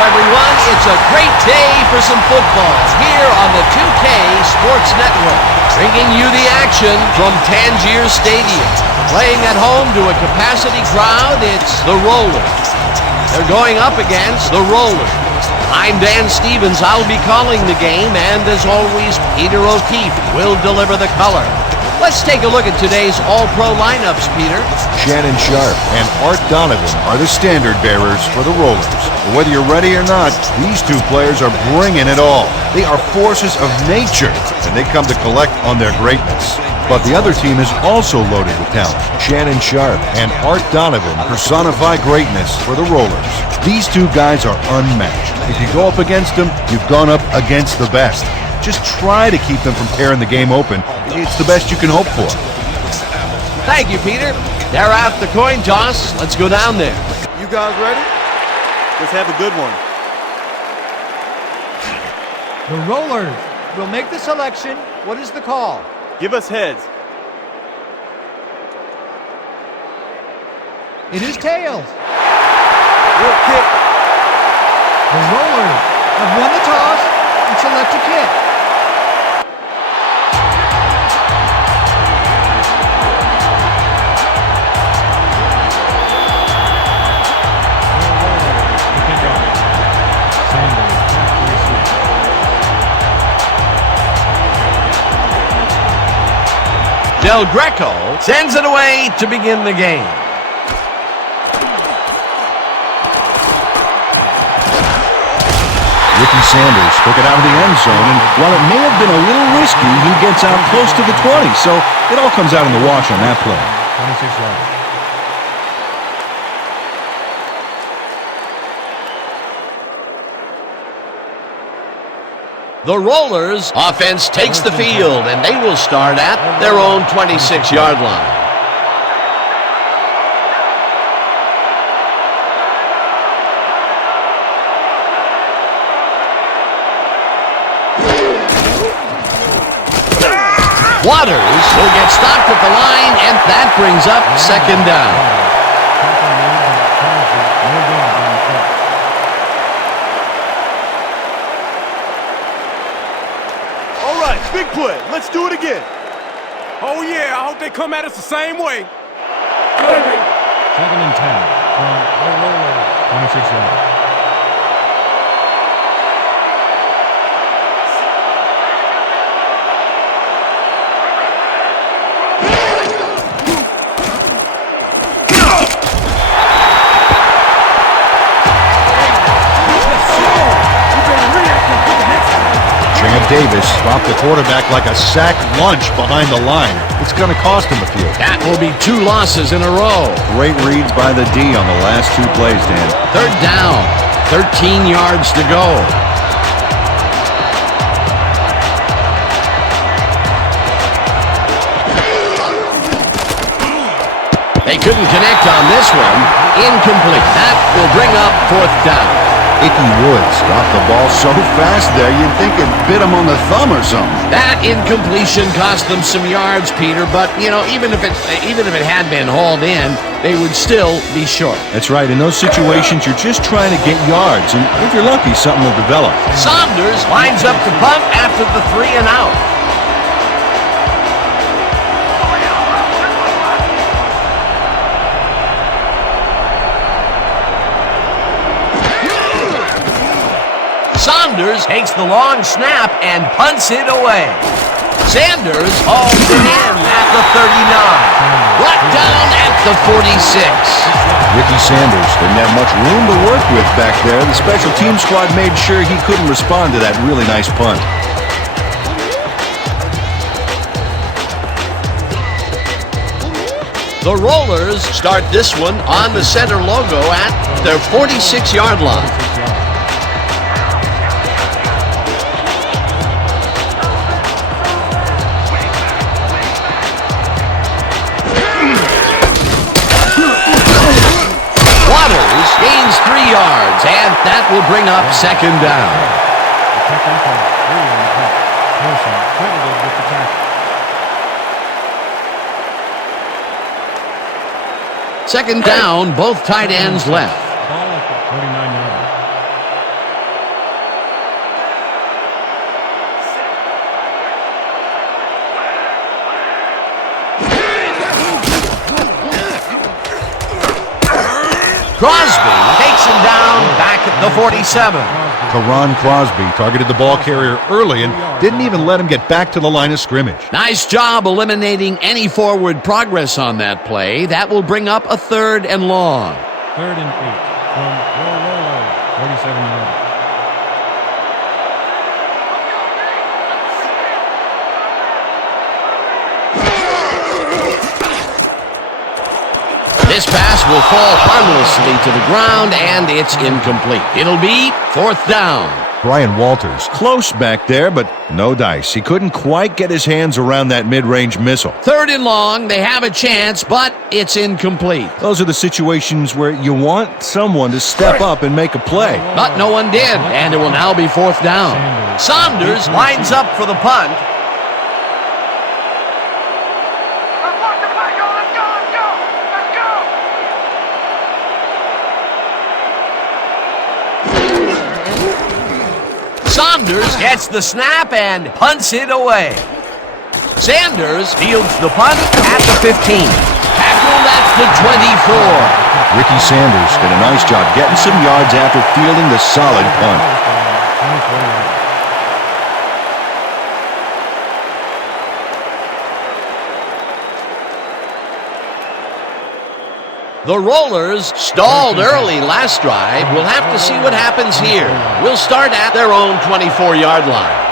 everyone. It's a great day for some football here on the 2K Sports Network, bringing you the action from Tangier Stadium. Playing at home to a capacity crowd, it's the Rollers. They're going up against the Rollers. I'm Dan Stevens. I'll be calling the game, and as always, Peter O'Keefe will deliver the color. Let's take a look at today's all-pro lineups, Peter. Shannon Sharp and Art Donovan are the standard bearers for the Rollers. But whether you're ready or not, these two players are bringing it all. They are forces of nature, and they come to collect on their greatness. But the other team is also loaded with talent. Shannon Sharp and Art Donovan personify greatness for the Rollers. These two guys are unmatched. If you go up against them, you've gone up against the best. Just try to keep them from tearing the game open. It's the best you can hope for. Thank you, Peter. They're out the coin toss. Let's go down there. You guys ready? Let's have a good one. The Rollers will make the selection. What is the call? Give us heads. It is tails. Real kick. The Rollers have won the toss and select a kick. Del Greco sends it away to begin the game. Ricky Sanders took it out of the end zone, and while it may have been a little risky, he gets out close to the 20, so it all comes out in the wash on that play. 26 yards. The Rollers offense takes the field, and they will start at their own 26-yard line. Waters will get stopped at the line, and that brings up second down. Big play. Let's do it again. Oh, yeah. I hope they come at us the same way. Second and 10 from the Rollers, 26 yards. Davis dropped the quarterback like a sack lunch behind the line. It's going to cost him a few. That will be 2 losses in a row. Great reads by the D on the last 2 plays, Dan. Third down, 13 yards to go. They couldn't connect on this one. Incomplete. That will bring up 4th down. Icky Woods dropped the ball so fast there, you'd think it bit him on the thumb or something. That incompletion cost them some yards, Peter, but, you know, even if it had been hauled in, they would still be short. That's right. In those situations, you're just trying to get yards, and if you're lucky, something will develop. Saunders lines up to punt after the 3 and out. Saunders takes the long snap and punts it away. Sanders hauls it in at the 39. Brought down at the 46. Ricky Sanders didn't have much room to work with back there. The special team squad made sure he couldn't respond to that really nice punt. The Rollers start this one on the center logo at their 46-yard line. Gains 3 yards, and that will bring up second down. Second down, both tight ends left. Crosby takes him down back at the 47. Teron Crosby targeted the ball carrier early and didn't even let him get back to the line of scrimmage. Nice job eliminating any forward progress on that play. That will bring up a 3rd and long. 3rd and 8 from Roller, 47 yards. This pass will fall harmlessly to the ground, and it's incomplete. It'll be 4th down. Brian Walters, close back there, but no dice. He couldn't quite get his hands around that mid-range missile. 3rd and long. They have a chance, but it's incomplete. Those are the situations where you want someone to step up and make a play. But no one did, and it will now be 4th down. Saunders lines up for the punt. Saunders gets the snap and punts it away. Sanders fields the punt at the 15. Tackled at the 24. Ricky Sanders did a nice job getting some yards after fielding the solid punt. The Rollers stalled early last drive. We'll have to see what happens here. We'll start at their own 24-yard line.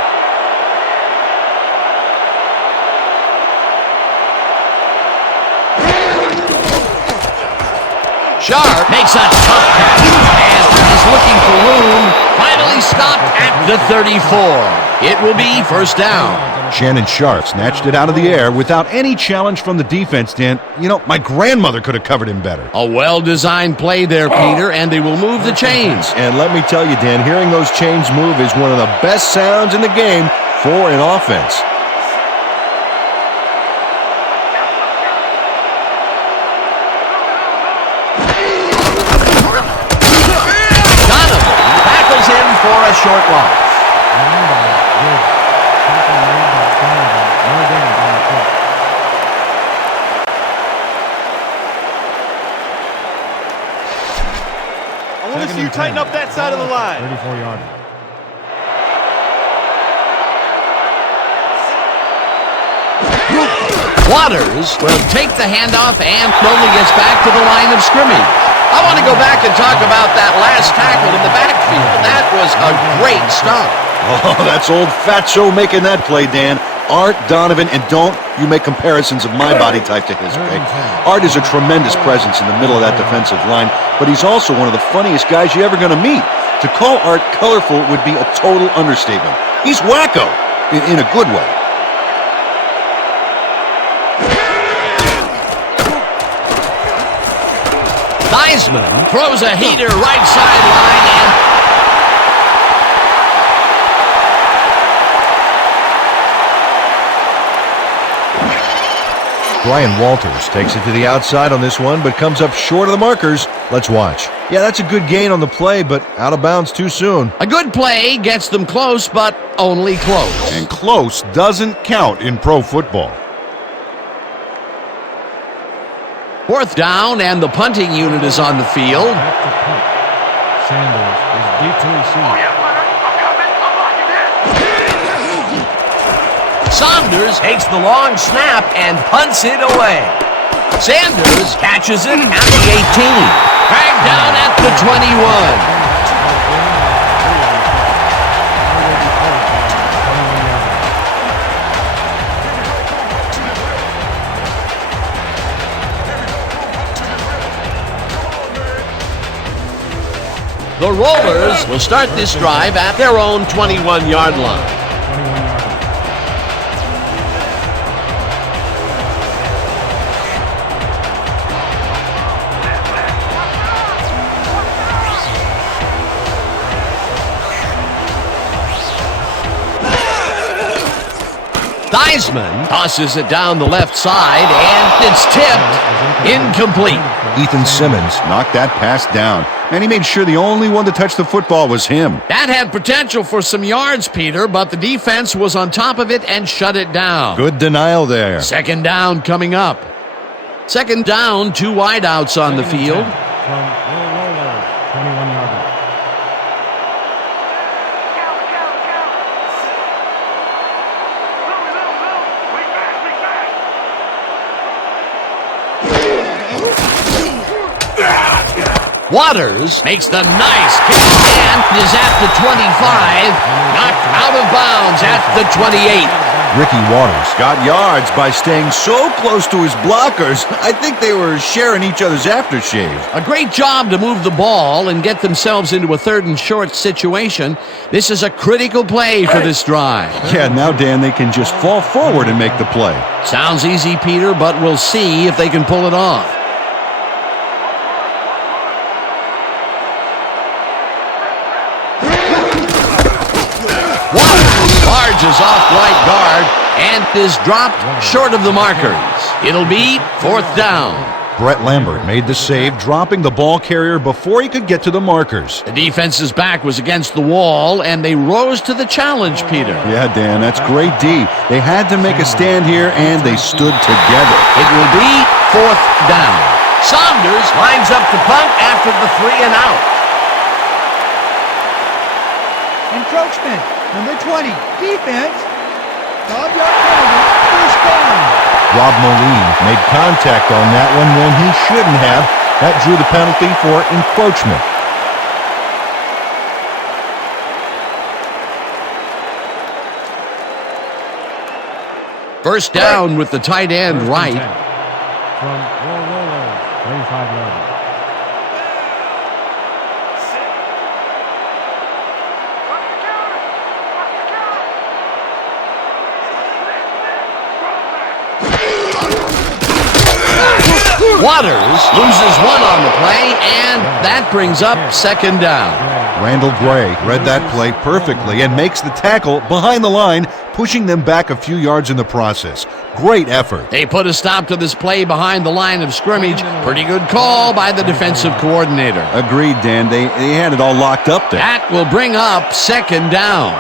Sharp makes a tough catch, and he's looking for room. Finally stopped at the 34. It will be 1st down. Shannon Sharp snatched it out of the air without any challenge from the defense, Dan. You know, my grandmother could have covered him better. A well-designed play there, Peter, and they will move the chains. And let me tell you, Dan, hearing those chains move is one of the best sounds in the game for an offense. Donovan tackles him for a short loss. I want to see you tighten up that side of the line. 34-yard. Waters will take the handoff and only gets back to the line of scrimmage. I want to go back and talk about that last tackle in the backfield. That was a great stop. Oh, that's old Fatso making that play, Dan. Art Donovan, and don't you make comparisons of my body type to his, okay? Art is a tremendous presence in the middle of that defensive line, but he's also one of the funniest guys you're ever going to meet. To call Art colorful would be a total understatement. He's wacko, in a good way. Theismann throws a heater right sideline, and Brian Walters takes it to the outside on this one, but comes up short of the markers. Let's watch. Yeah, that's a good gain on the play, but out of bounds too soon. a good play gets them close, but only close. And close doesn't count in pro football. 4th down, and the punting unit is on the field. Sanders is deep to receive. Saunders takes the long snap and punts it away. Sanders catches it at the 18. Dragged down at the 21. The Rollers will start this drive at their own 21-yard line. Theismann tosses it down the left side, and it's tipped. Incomplete. Ethan Simmons knocked that pass down, and he made sure the only one to touch the football was him. That had potential for some yards, Peter, but the defense was on top of it and shut it down. Good denial there. 2nd down coming up. 2nd down, 2 wideouts on the field. From Waters makes the nice kick and is at the 25, knocked out of bounds at the 28. Ricky Waters got yards by staying so close to his blockers, I think they were sharing each other's aftershave. A great job to move the ball and get themselves into a 3rd and short situation. This is a critical play for this drive. Yeah, now, Dan, they can just fall forward and make the play. Sounds easy, Peter, but we'll see if they can pull it off. Barges off right guard and is dropped short of the markers. It'll be 4th down. Brett Lambert made the save, dropping the ball carrier before he could get to the markers. The defense's back was against the wall, and they rose to the challenge, Peter. Yeah, Dan, that's great D. They had to make a stand here, and they stood together. It will be 4th down. Saunders lines up to punt after the 3 and out. Encroachment. Number 20. Defense. 5-yard penalty. First down. Rob Moline made contact on that one when he shouldn't have. That drew the penalty for encroachment. First down with the tight end right. From Roller, 25 yards. Waters loses one on the play, and that brings up 2nd down. Randall Gray read that play perfectly and makes the tackle behind the line, pushing them back a few yards in the process. Great effort. They put a stop to this play behind the line of scrimmage. Pretty good call by the defensive coordinator. Agreed, Dan. They had it all locked up there. That will bring up 2nd down.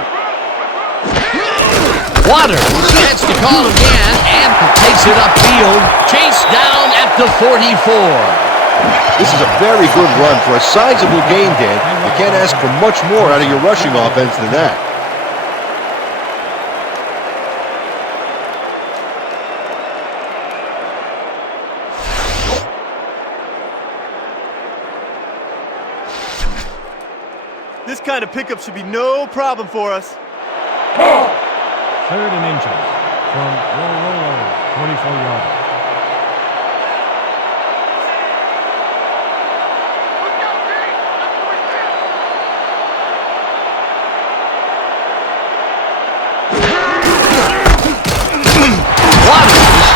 Waters gets the call again and takes it upfield. Chased down at the 44. This is a very good run for a sizable gain, Dan. You can't ask for much more out of your rushing offense than that. This kind of pickup should be no problem for us. 3rd and inches. From Roller, 24 yards.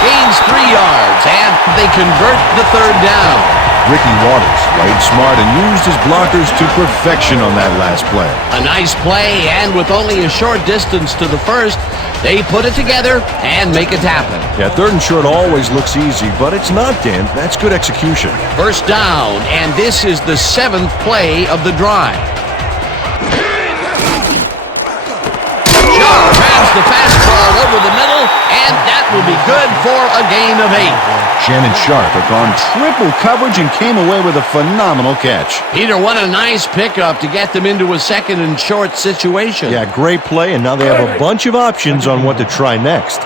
Gains 3 yards, and they convert the 3rd down. Ricky Waters played smart and used his blockers to perfection on that last play. A nice play, and with only a short distance to the first, they put it together and make it happen. Yeah, 3rd and short always looks easy, but it's not, Dan. That's good execution. First down, and this is the 7th play of the drive. Shaw grabs the fastball over the middle, and that will be good for a gain of 8. Shannon Sharp took on triple coverage and came away with a phenomenal catch. Peter, what a nice pickup to get them into a 2nd and short situation. Yeah, great play, and now they have a bunch of options on what to try next.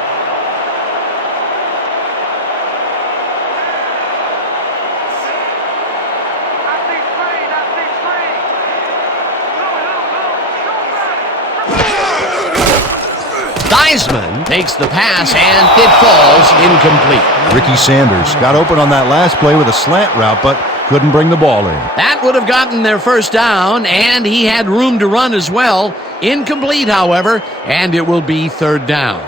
Theismann makes the pass, and it falls incomplete. Ricky Sanders got open on that last play with a slant route, but couldn't bring the ball in. That would have gotten their first down, and he had room to run as well. Incomplete, however, and it will be 3rd down.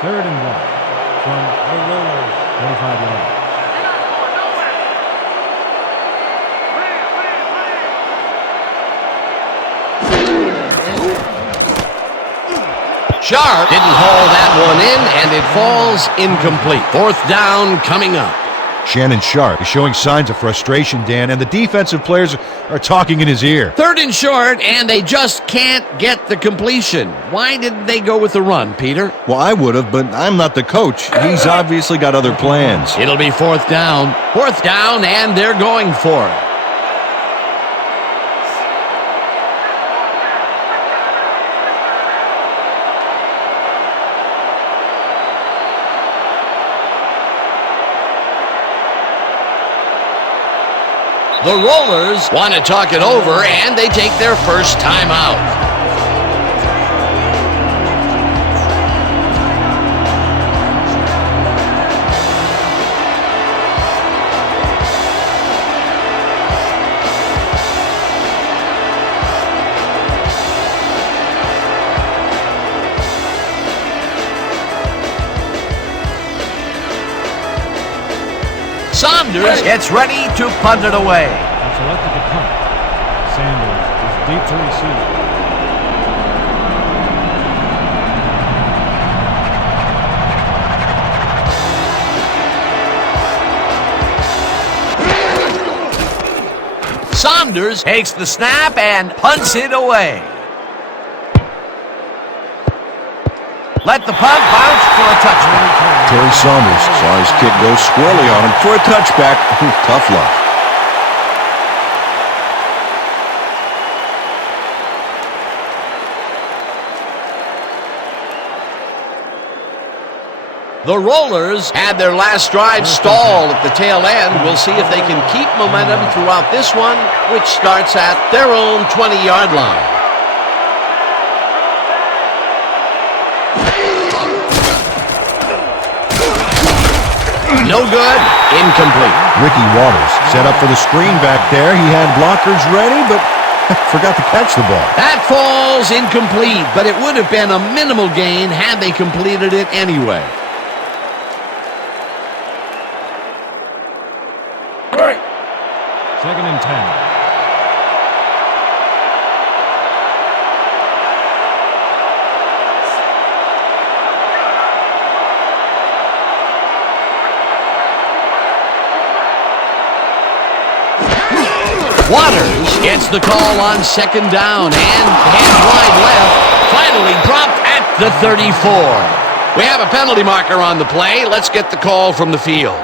3rd and 1. From Roller, 25 yards. Sharp didn't haul that one in, and it falls incomplete. 4th down coming up. Shannon Sharp is showing signs of frustration, Dan, and the defensive players are talking in his ear. 3rd and short, and they just can't get the completion. Why didn't they go with the run, Peter? Well, I would have, but I'm not the coach. He's obviously got other plans. It'll be 4th down. 4th down, and they're going for it. The Rollers want to talk it over, and they take their first timeout. Saunders gets ready to punt it away. And selected to punt. Sanders is deep to receive. Saunders takes the snap and punts it away. Let the punt bounce for a touchback. Terry Saunders saw his kick go squarely on him for a touchback. Tough luck. The Rollers had their last drive stall at the tail end. We'll see if they can keep momentum throughout this one, which starts at their own 20-yard line. No good. Incomplete. Ricky Waters set up for the screen back there. He had blockers ready, but forgot to catch the ball. That falls incomplete, but it would have been a minimal gain had they completed it anyway. Second and 10. Waters gets the call on second down and hands wide left. Finally dropped at the 34. We have a penalty marker on the play. Let's get the call from the field.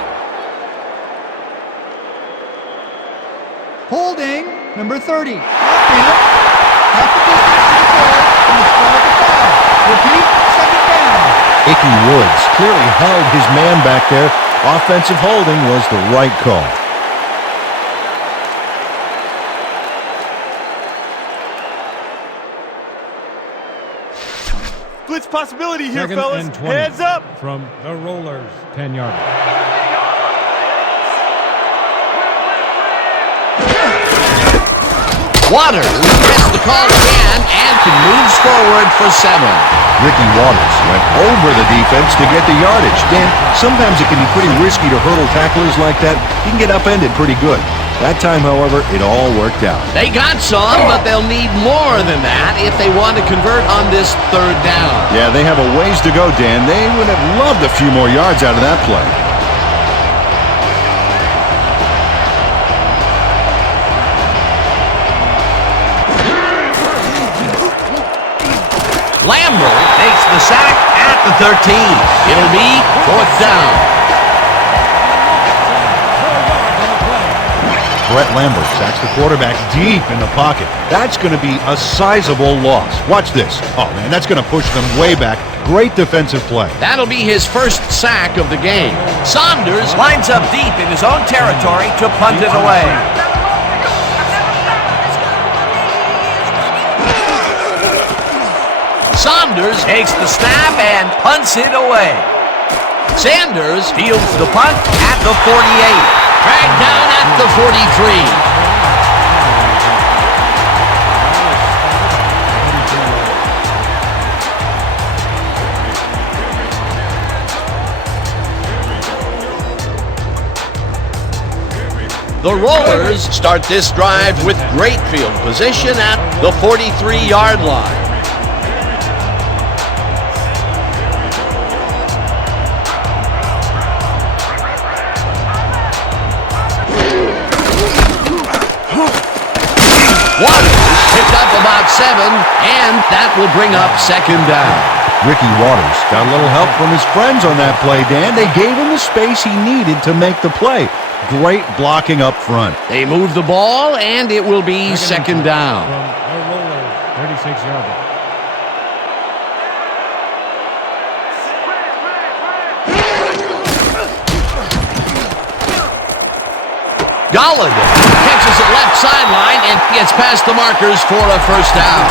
Holding, number 30. Half the distance to the goal from the start of the foul. Repeat, second down. Icky Woods clearly held his man back there. Offensive holding was the right call. Blitz possibility here, Second fellas. and 20. Heads up. From the Rollers, 10-yard. Waters gets the call again and moves forward for 7. Ricky Waters went over the defense to get the yardage. Dan, sometimes it can be pretty risky to hurdle tacklers like that. You can get upended pretty good. That time, however, it all worked out. They got some, but they'll need more than that if they want to convert on this third down. Yeah, they have a ways to go, Dan. They would have loved a few more yards out of that play. Lambert takes the sack at the 13. It'll be fourth down. Brett Lambert sacks the quarterback deep in the pocket. That's going to be a sizable loss. Watch this. Oh, man, that's going to push them way back. Great defensive play. That'll be his first sack of the game. Saunders lines up deep in his own territory to punt it away. Saunders takes the snap and punts it away. Sanders fields the punt at the 48. Dragged down at the 43. The Rollers start this drive with great field position at the 43-yard line. Waters picked up about 7, and that will bring up second down. Ricky Waters got a little help from his friends on that play, Dan. They gave him the space he needed to make the play. Great blocking up front. They move the ball, and it will be second down. From the Rollers, 36-yard. Galladay catches it left sideline and gets past the markers for a first down.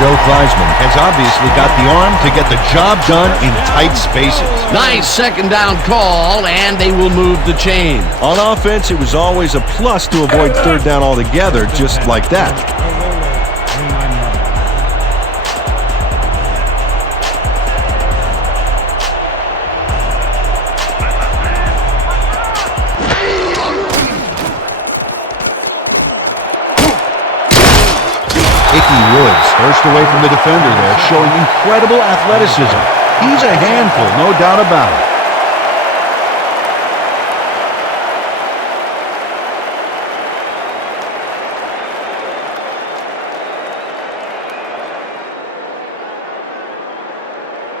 Joe Theismann has obviously got the arm to get the job done in tight spaces. Nice second down call, and they will move the chain. On offense, it was always a plus to avoid third down altogether, just like that. Woods, first away from the defender there, showing incredible athleticism. He's a handful, no doubt about it.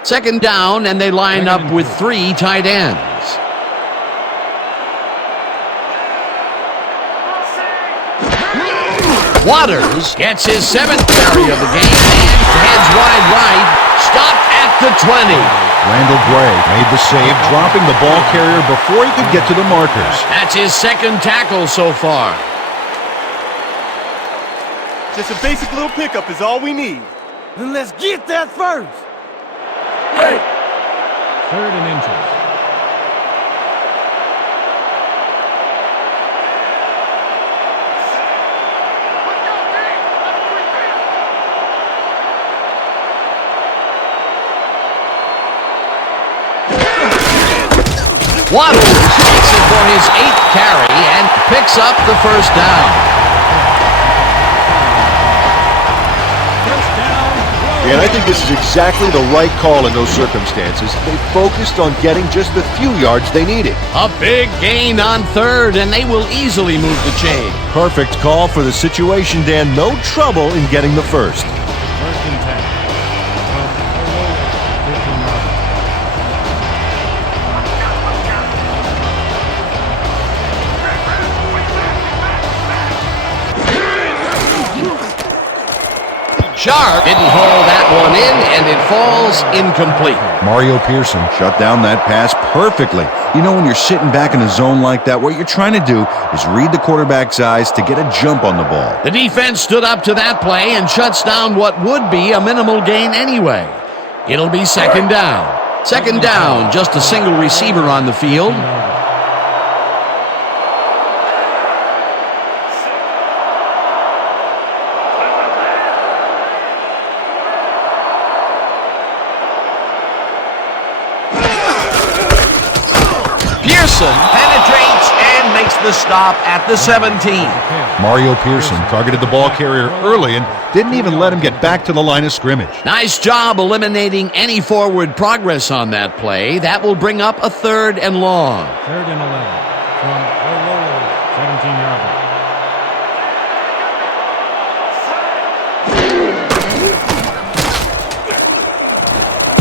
Second down, and they line up with 3 tight ends. Waters gets his 7th carry of the game and heads wide right. Stopped at the 20. Randall Gray made the save, dropping the ball carrier before he could get to the markers. That's his 2nd tackle so far. Just a basic little pickup is all we need. Then let's get that first. Hey. 3rd and inches. Waters takes it for his 8th carry and picks up the first down. And I think this is exactly the right call in those circumstances. They focused on getting just the few yards they needed. A big gain on 3rd, and they will easily move the chain. Perfect call for the situation, Dan. No trouble in getting the first. 1st and 10. From the 15 yard. Sharp didn't haul that one in, and it falls incomplete. Mario Pearson shut down that pass perfectly. You know, when you're sitting back in a zone like that, what you're trying to do is read the quarterback's eyes to get a jump on the ball. The defense stood up to that play and shuts down what would be a minimal gain anyway. It'll be 2nd down. 2nd down, just a single receiver on the field. Penetrates and makes the stop at the 17. Mario Pearson targeted the ball carrier early and didn't even let him get back to the line of scrimmage. Nice job eliminating any forward progress on that play. That will bring up a 3rd and long. 3rd and 11. From the 17 yard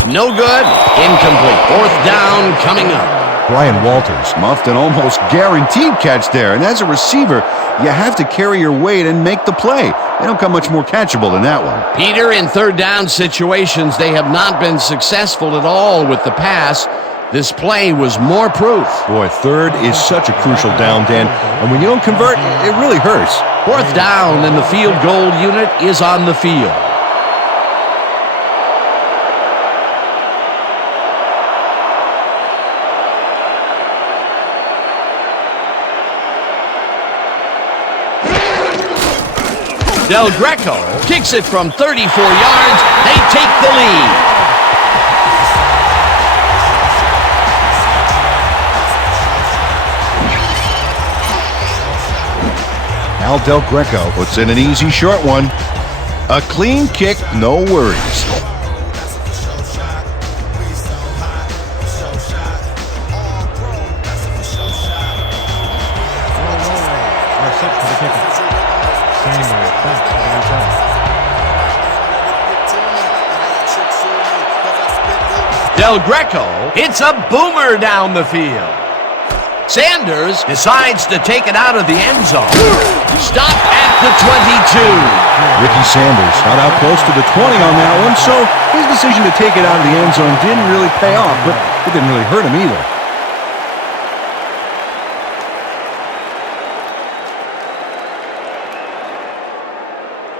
line. No good. Incomplete. 4th down coming up. Brian Walters muffed an almost guaranteed catch there, and as a receiver, you have to carry your weight and make the play. They don't come much more catchable than that one. Peter, in 3rd down situations, they have not been successful at all with the pass. This play was more proof. Boy, 3rd is such a crucial down, Dan. And when you don't convert, it really hurts. 4th down, and the field goal unit is on the field. Del Greco kicks it from 34 yards. They take the lead. Al Del Greco puts in an easy short one. A clean kick, no worries. Del Greco hits a boomer down the field. Sanders decides to take it out of the end zone. Stop at the 22. Ricky Sanders got out close to the 20 on that one, so his decision to take it out of the end zone didn't really pay off, but it didn't really hurt him either.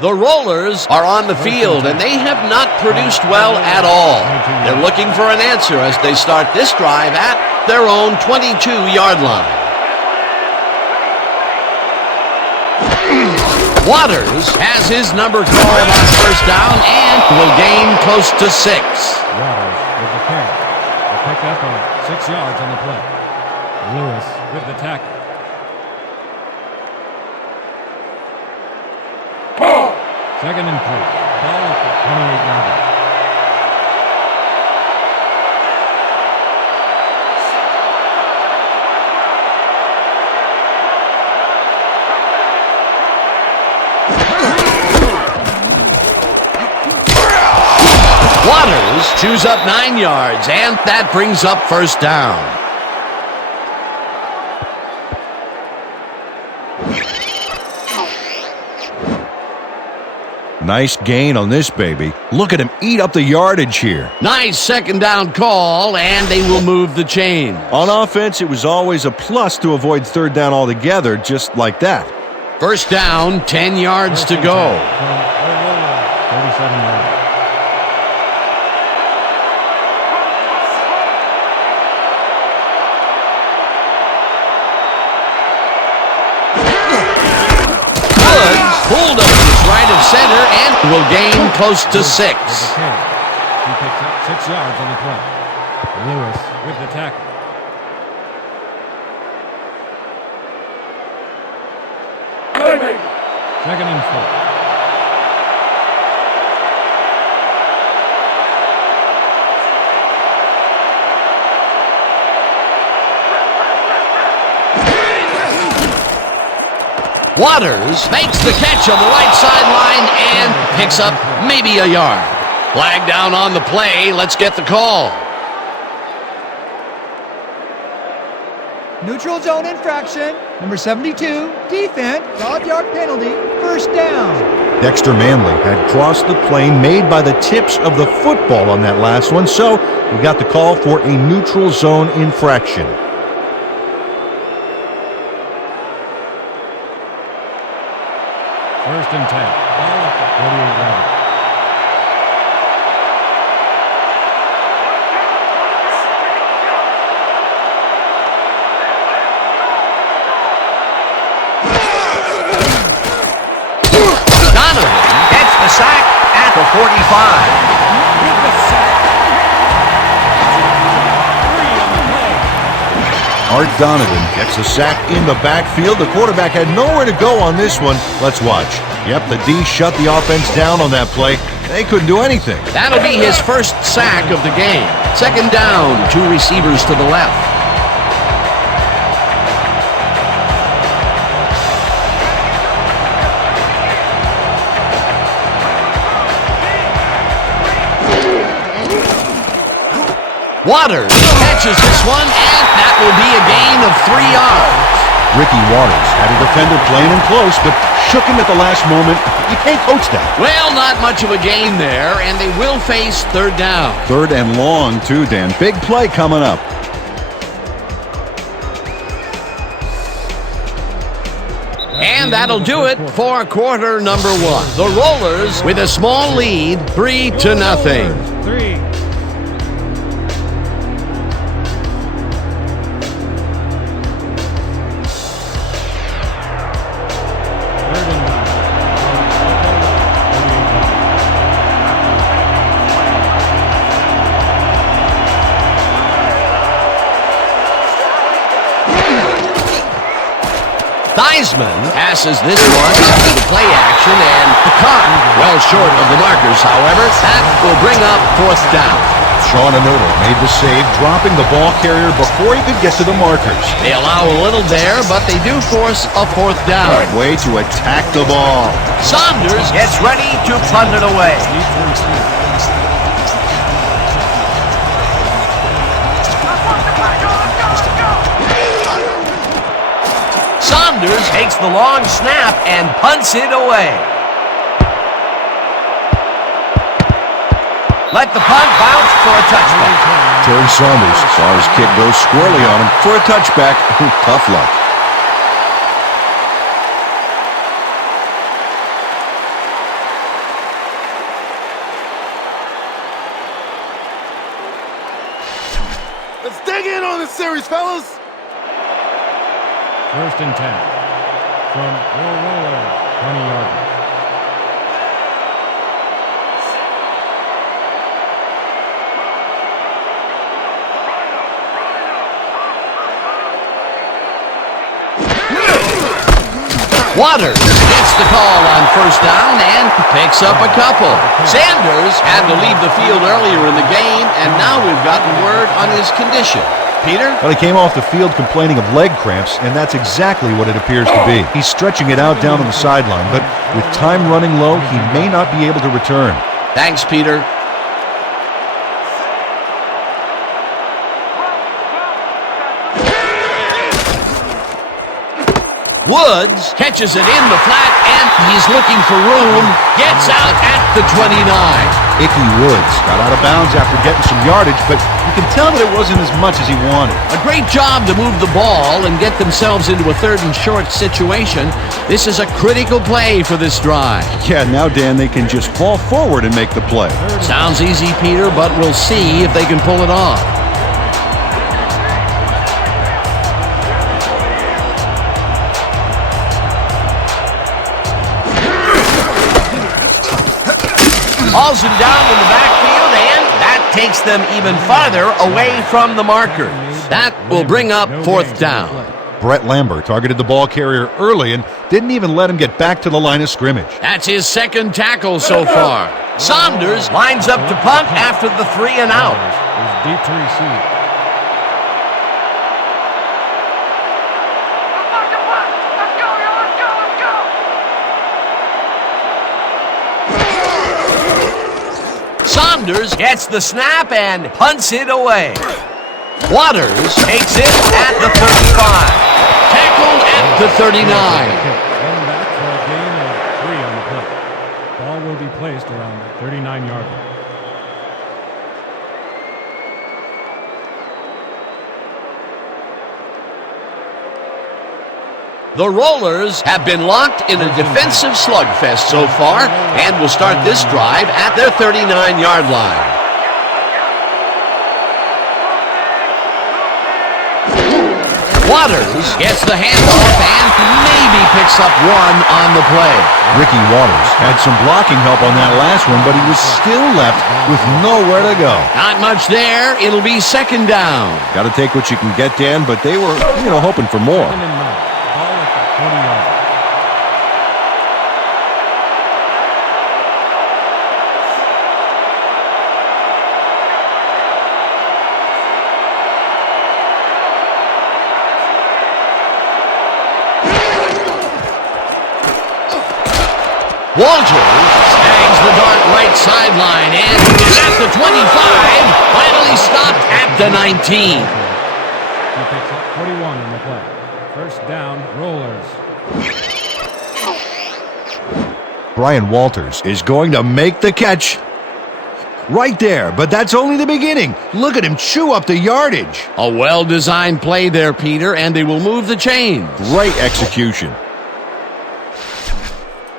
The Rollers are on the field, and they have not produced well at all. They're looking for an answer as they start this drive at their own 22-yard line. Waters has his number called on first down and will gain close to 6. Waters with the carry. The pickup of 6 yards on the play. Lewis with the tackle. Second and 3. Ball at the 28-yard line. Waters chews up 9 yards, and that brings up first down. Nice gain on this baby. Look at him eat up the yardage here. Nice second down call, and they will move the chain. On offense, it was always a plus to avoid third down altogether, just like that. First down, 10 yards to go. 37 yards. Bulldogs right of center and will gain close to 6. He picks up 6 yards on the play. Lewis with the tackle. Second and 4. Waters makes the catch on the right sideline and picks up maybe a yard. Flag down on the play. Let's get the call. Neutral zone infraction. Number 72, defense, 5-yard penalty, first down. Dexter Manley had crossed the plane made by the tips of the football on that last one, so we got the call for a neutral zone infraction. First and 10. Ball at the 48-yard line. Donovan gets the sack at the 45. Art Donovan gets a sack in the backfield. The quarterback had nowhere to go on this one. Let's watch. Yep, the D shut the offense down on that play. They couldn't do anything. That'll be his first sack of the game. Second down, 2 receivers to the left. Waters catches this one, and that will be a gain of 3 yards. Ricky Waters had a defender playing him close, but shook him at the last moment. You can't coach that. Well, not much of a gain there, and they will face third down. Third and long, too, Dan. Big play coming up. And that'll do it for quarter number 1. The Rollers with a small lead, 3-0. 3. Theismann passes this one into the play action, and caught well short of the markers, however. That will bring up fourth down. Sean Anoodle made the save, dropping the ball carrier before he could get to the markers. They allow a little there, but they do force a fourth down. Way to attack the ball. Saunders gets ready to punt it away. Saunders takes the long snap and punts it away. Let the punt bounce for a touchback. Terry Saunders saw his kick go squarely on him for a touchback. Tough luck. Dig in on this series, fellas. First and 10 from your roller, 20-yard line. Waters gets the call on first down and picks up a couple. Sanders had to leave the field earlier in the game, and now we've gotten word on his condition. Peter? Well, he came off the field complaining of leg cramps, and that's exactly what it appears to be. He's stretching it out down on the sideline, but with time running low, he may not be able to return. Thanks, Peter. Woods catches it in the flat, and he's looking for room. Gets out at the 29. Icky Woods got out of bounds after getting some yardage, but you can tell that it wasn't as much as he wanted. A great job to move the ball and get themselves into a third and short situation. This is a critical play for this drive. Yeah, now, Dan, they can just fall forward and make the play. Sounds easy, Peter, but we'll see if they can pull it off. Hauls him down in the backfield, and that takes them even farther away from the marker. That will bring up fourth down. Brett Lambert targeted the ball carrier early and didn't even let him get back to the line of scrimmage. That's his second tackle so far. Saunders lines up to punt after the 3 and out. Is deep to receive. Saunders gets the snap and punts it away. Waters takes it at the 35. Tackled at the 39. Going back for a gain of 3 on the play. Ball will be placed around the 39-yard line. The Rollers have been locked in a defensive slugfest so far and will start this drive at their 39-yard line. Waters gets the handoff and maybe picks up 1 on the play. Ricky Waters had some blocking help on that last one, but he was still left with nowhere to go. Not much there. It'll be second down. Got to take what you can get, Dan, but they were, hoping for more. Second and 9. Ball at the 20-yard line. Walters snags the dart right sideline and is at the 25. Finally stopped at the 19. He picks up 41 on the play. First down, Rollers. Brian Walters is going to make the catch right there, but that's only the beginning. Look at him chew up the yardage. A well-designed play there, Peter, and they will move the chain. Great execution.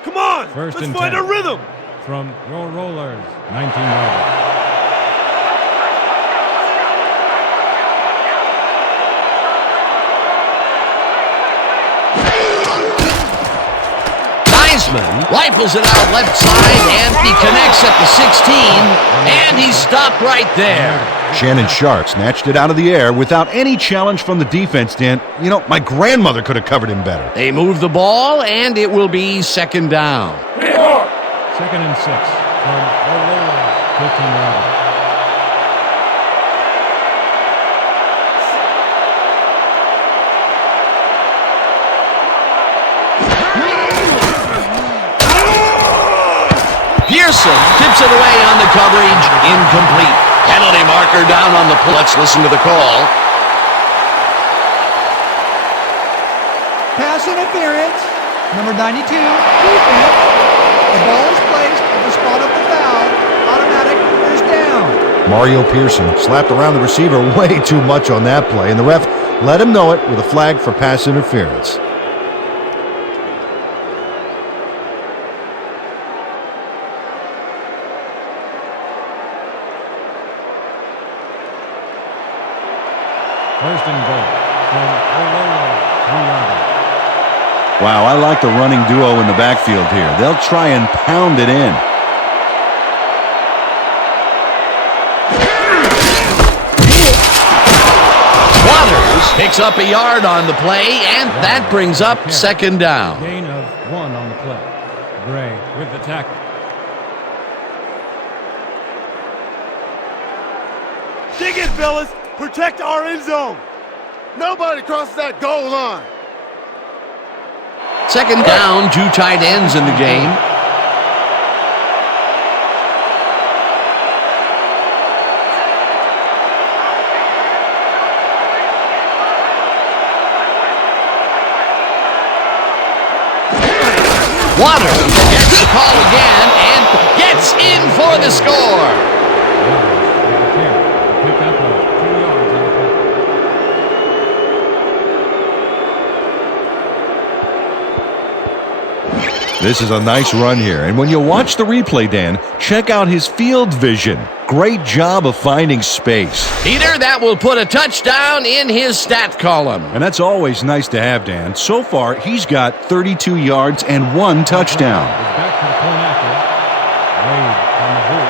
Come on, First let's and find 10. a rhythm. From your Rollers, 19-yard line. Rifles it out left side, and he connects at the 16, and he's stopped right there. Shannon Sharp snatched it out of the air without any challenge from the defense, Dan. My grandmother could have covered him better. They move the ball, and it will be second down. Second and 6 from your Rollers, 15-yard line. Pearson tips it away on the coverage. Incomplete. Penalty marker down on the play. Let's listen to the call. Pass interference, number 92, defense. The ball is placed at the spot of the foul. Automatic first down. Mario Pearson slapped around the receiver way too much on that play, and the ref let him know it with a flag for pass interference. First and goal from Olola, 3-yarder. Wow, I like the running duo in the backfield here. They'll try and pound it in. Waters picks up a yard on the play, and that brings up second down. Gain of 1 on the play. Gray with the tackle. Dig it, fellas. Protect our end zone. Nobody crosses that goal line. Second down, 2 tight ends in the game. Waters gets the call again and gets in for the score. Pick up 2 yards on the play. This is a nice run here. And when you watch the replay, Dan, check out his field vision. Great job of finding space. Peter, that will put a touchdown in his stat column. And that's always nice to have, Dan. So far, he's got 32 yards and 1 touchdown. Back to the point after. Wade on the hold.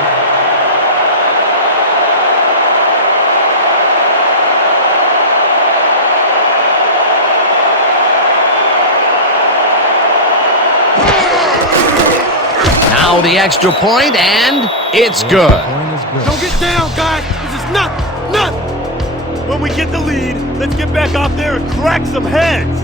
Now the extra point, and it's good. Don't get down, guys. This is nothing. When we get the lead, let's get back out there and crack some heads.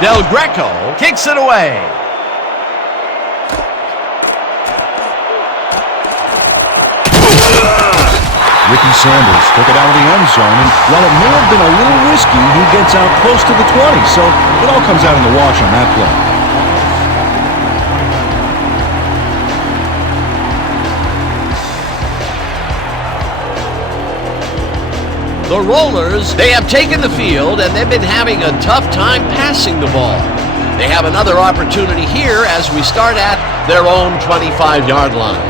Del Greco kicks it away. Ricky Sanders took it out of the end zone, and while it may have been a little risky, he gets out close to the 20, so it all comes out in the wash on that play. The Rollers, they have taken the field, and they've been having a tough time passing the ball. They have another opportunity here as we start at their own 25-yard line.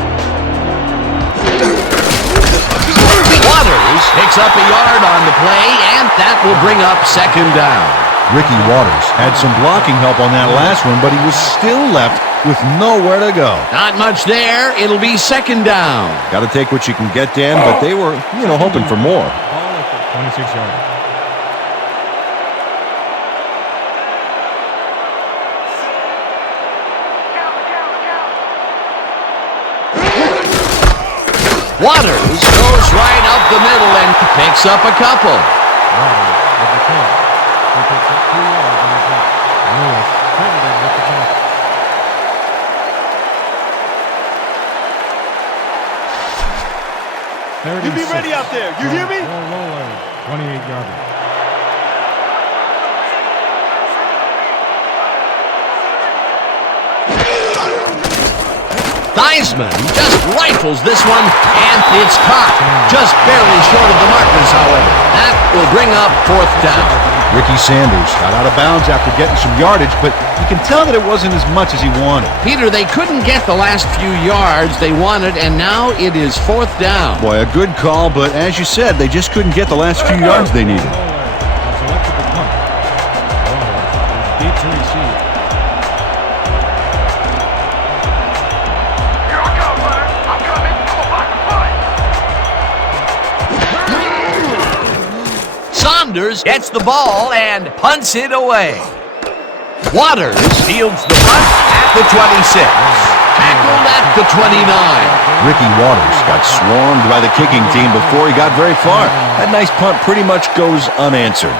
Waters picks up a yard on the play, and that will bring up second down. Ricky Waters had some blocking help on that last one, but he was still left with nowhere to go. Not much there. It'll be second down. Got to take what you can get, Dan, but they were, hoping for more. 26 yards. Waters goes right up the middle and picks up a couple. Waters with the carry. He picks up 2 yards on the play. Lewis credited with the tackle. You be ready out there. You hear me? 28-yarder. Theismann just rifles this one, and it's caught. Just barely short of the markers, however. That will bring up fourth down. Ricky Sanders got out of bounds after getting some yardage, but you can tell that it wasn't as much as he wanted. Peter, they couldn't get the last few yards they wanted, and now it is fourth down. Boy, a good call, but as you said, they just couldn't get the last few yards they needed. Selected the punt. Deep to receive. Saunders gets the ball and punts it away. Waters fields the punt at the 26. Tackled at the 29. Ricky Waters got swarmed by the kicking team before he got very far. That nice punt pretty much goes unanswered.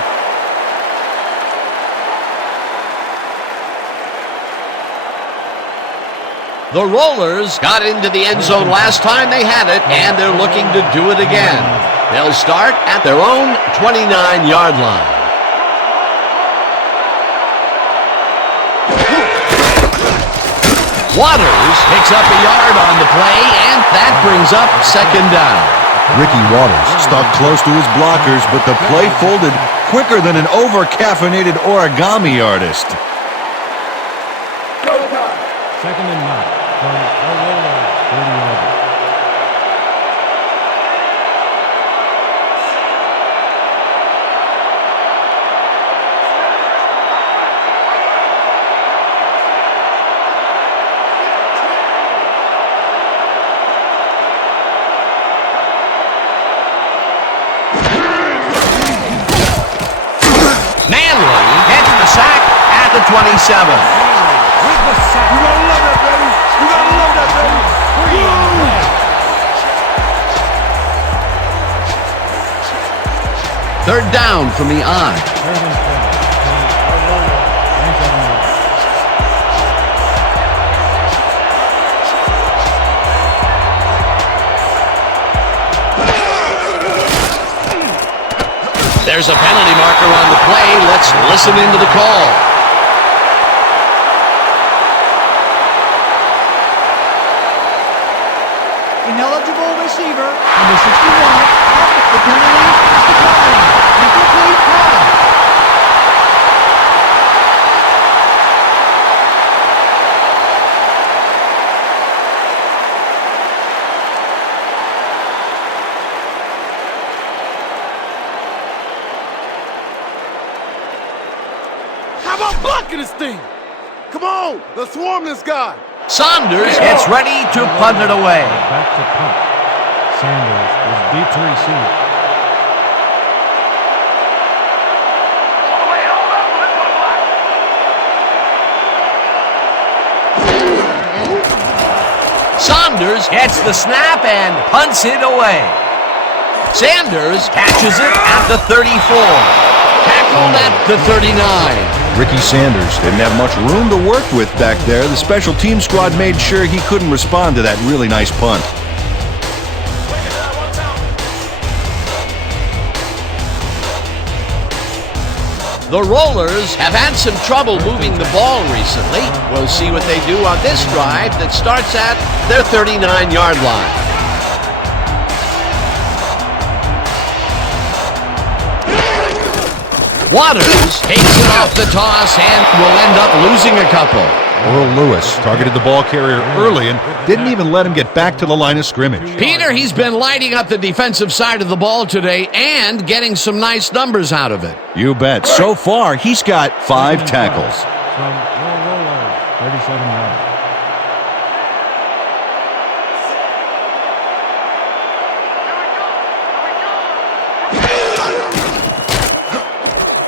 The Rollers got into the end zone last time they had it, and they're looking to do it again. They'll start at their own 29-yard line. Waters picks up a yard on the play, and that brings up second down. Ricky Waters stuck close to his blockers, but the play folded quicker than an over-caffeinated origami artist. Second and 9 from the Rollers, 30-yard. Manley gets the sack at the 27. With the sack. You gotta love that, baby. You gotta love that, baby. Third down from the I. Third and 12 from the Rollers, 27 yards. There's a penalty marker on the play. Let's listen into the call. Ineligible receiver, number 61. The penalty is declined. Incomplete pass. How about blocking this thing? Come on, let's swarm this guy. Saunders gets ready to punt it away. Back to punt. Sanders is deep to receive. Saunders gets the snap and punts it away. Sanders catches it at the 34. Tackled at the 39. Ricky Sanders didn't have much room to work with back there. The special team squad made sure he couldn't respond to that really nice punt. The Rollers have had some trouble moving the ball recently. We'll see what they do on this drive that starts at their 39-yard line. Waters takes it off the toss and will end up losing a couple. Earl Lewis targeted the ball carrier early and didn't even let him get back to the line of scrimmage. Peter, he's been lighting up the defensive side of the ball today and getting some nice numbers out of it. You bet. So far, he's got 5 tackles. From the Rollers, 37 yards.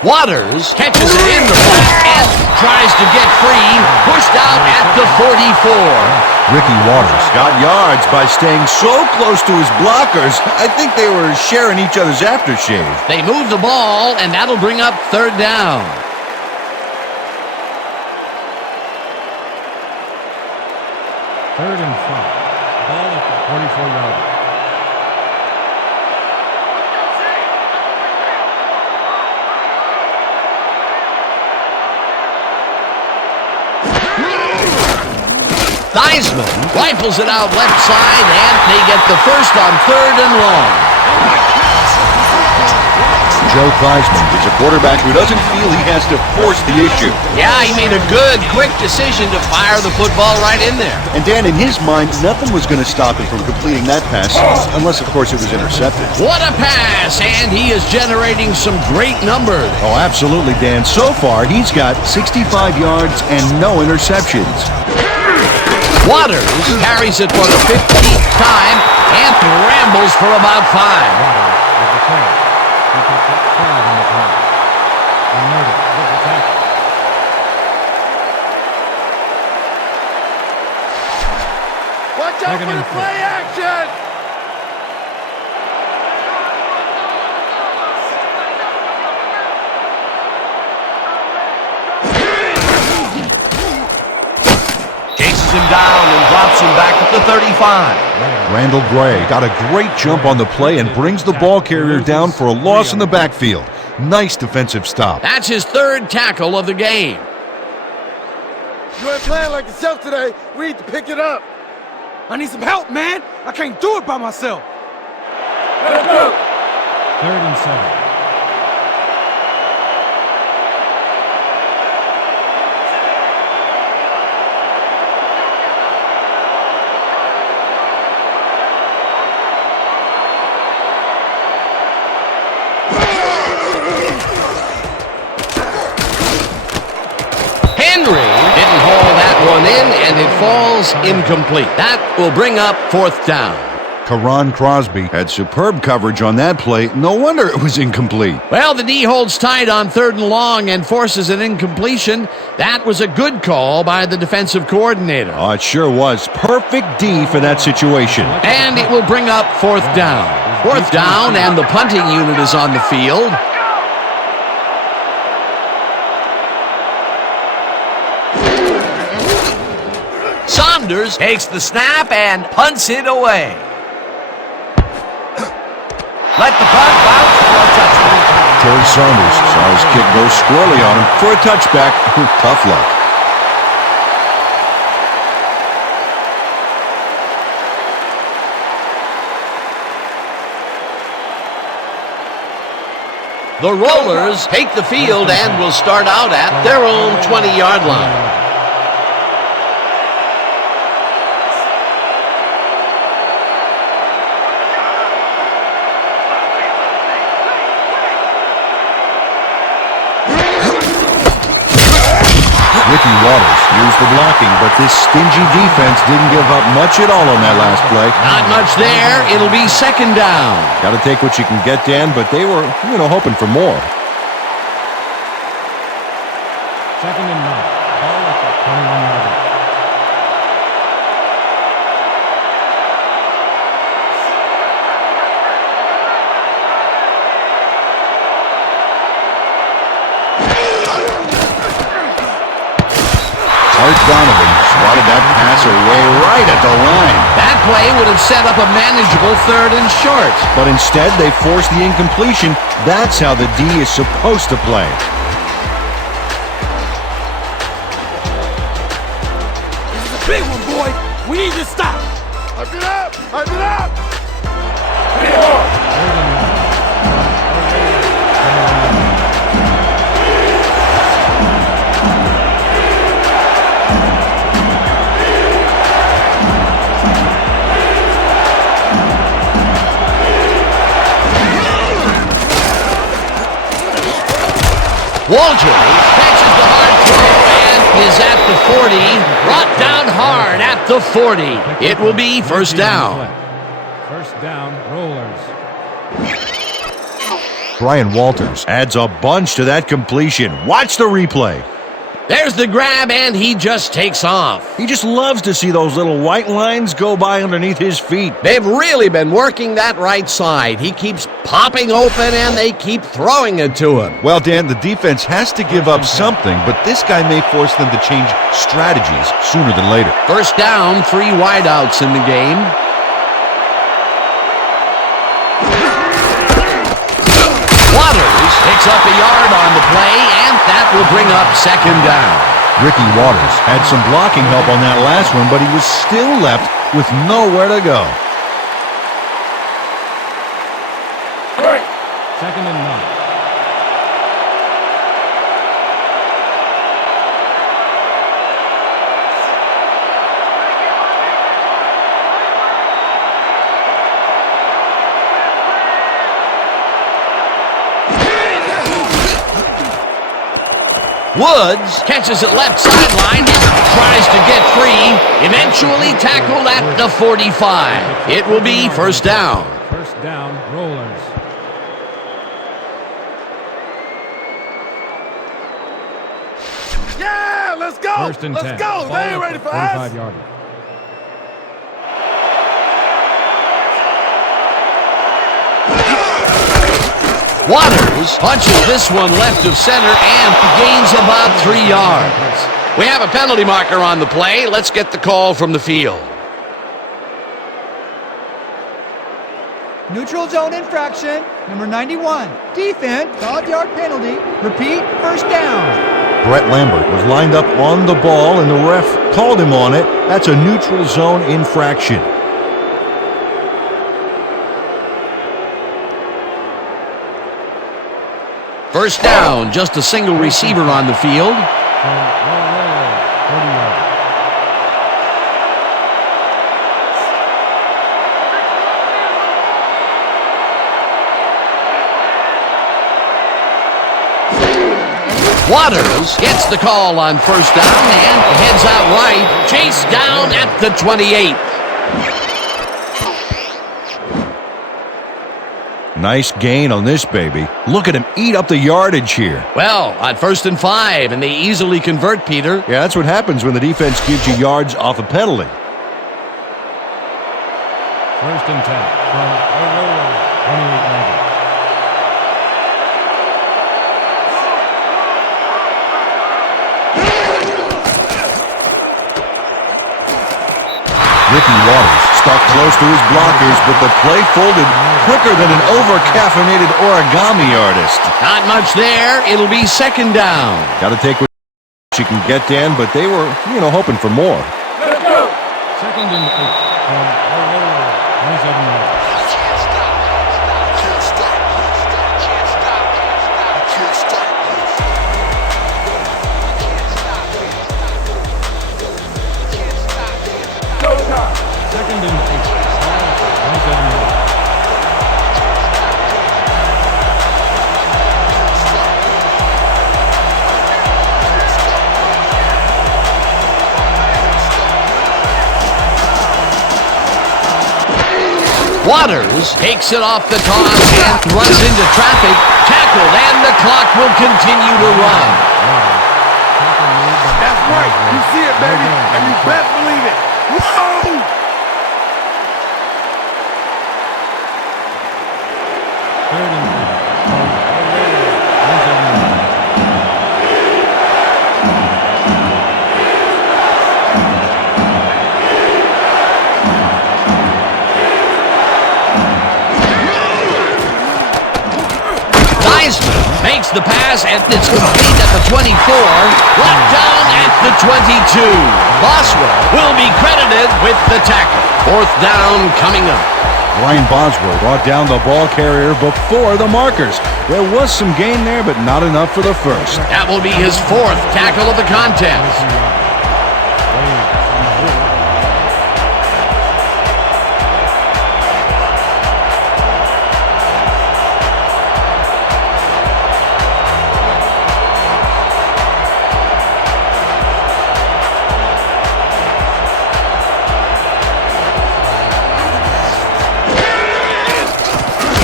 Waters catches it in the flat and tries to get free, pushed out at the 44. Ricky Waters got yards by staying so close to his blockers, I think they were sharing each other's aftershave. They move the ball, and that'll bring up third down. Third and 5. Ball at the 44-yard line. Theismann rifles it out left side, and they get the first on third and long. Joe Theismann is a quarterback who doesn't feel he has to force the issue. Yeah, he made a good, quick decision to fire the football right in there. And Dan, in his mind, nothing was going to stop him from completing that pass, unless, of course, it was intercepted. What a pass, and he is generating some great numbers. Oh, absolutely, Dan. So far, he's got 65 yards and no interceptions. Waters carries it for the 15th time and rambles for about 5. Waters with the carry. He picked up 5 in the play. And Murder with the tackle. Watch out Second for the and 4. play action. Chases him down and drops him back at the 35. Randall Gray got a great jump on the play and brings the ball carrier down for a loss in the backfield. Nice defensive stop. That's his third tackle of the game. You ain't playing like yourself today. We need to pick it up. I need some help, man. I can't do it by myself. Third and 7. Didn't haul that one in, and it falls incomplete. That will bring up fourth down. Karan Crosby had superb coverage on that play. No wonder it was incomplete. Well, the D holds tight on 3rd and long and forces an incompletion. That was a good call by the defensive coordinator. Oh, it sure was. Perfect D for that situation. And it will bring up fourth down. Fourth down, and the punting unit is on the field. Saunders takes the snap and punts it away. Let the punt bounce for a touchdown. Terry Saunders saw his kick go squarely on him for a touchback. Tough luck. The Rollers take the field and will start out at their own 20-yard line. Ricky Waters used the blocking, but this stingy defense didn't give up much at all on that last play. Not much there. It'll be second down. Got to take what you can get, Dan, but they were, hoping for more. Second and 9. Ball at the 21-yard line. Donovan swatted that pass away right at the line. That play would have set up a manageable 3rd and short. But instead, they forced the incompletion. That's how the D is supposed to play. This is a big one, boy. We need to stop. Hype it up. Hype it up. Walter catches the hard throw and is at the 40. Brought down hard at the 40. It will be first down. First down, Rollers. Brian Walters adds a bunch to that completion. Watch the replay. There's the grab, and he just takes off. He just loves to see those little white lines go by underneath his feet. They've really been working that right side. He keeps popping open, and they keep throwing it to him. Well, Dan, the defense has to give up something, but this guy may force them to change strategies sooner than later. First down, 3 wideouts in the game. Waters picks up a yard on the play, and that will bring up second down. Ricky Waters had some blocking help on that last one, but he was still left with nowhere to go. Second and 9. Woods catches it left sideline, tries to get free, eventually tackled at the 45. It will be first down. First down, Rollers. Yeah, let's go. First and 10. Let's go. They ain't ready for us. 45-yard. Waters punches this one left of center and gains about 3 yards. We have a penalty marker on the play. Let's get the call from the field. Neutral zone infraction, number 91. Defense, 5-yard penalty. Repeat, first down. Brett Lambert was lined up on the ball, and the ref called him on it. That's a neutral zone infraction. First down, just a single receiver on the field. Waters gets the call on first down and heads out right. Chase down at the 28. Nice gain on this baby. Look at him eat up the yardage here. Well, on 1st and 5, and they easily convert, Peter. Yeah, that's what happens when the defense gives you yards off a penalty. 1st and 10 from 28-90. Ricky Waters stuck close to his blockers, but the play folded quicker than an over-caffeinated origami artist. Not much there. It'll be 2nd down. Got to take what you can get, Dan, but they were, hoping for more. 2nd and 8 from 27 yards. Waters takes it off the toss and runs into traffic. Tackled, and the clock will continue to run. That's right. You see it, baby, and you best believe it. Whoa! Makes the pass, and it's complete at the 24. Brought down at the 22. Boswell will be credited with the tackle. 4th down coming up. Brian Boswell brought down the ball carrier before the markers. There was some gain there, but not enough for the first. That will be his 4th tackle of the contest.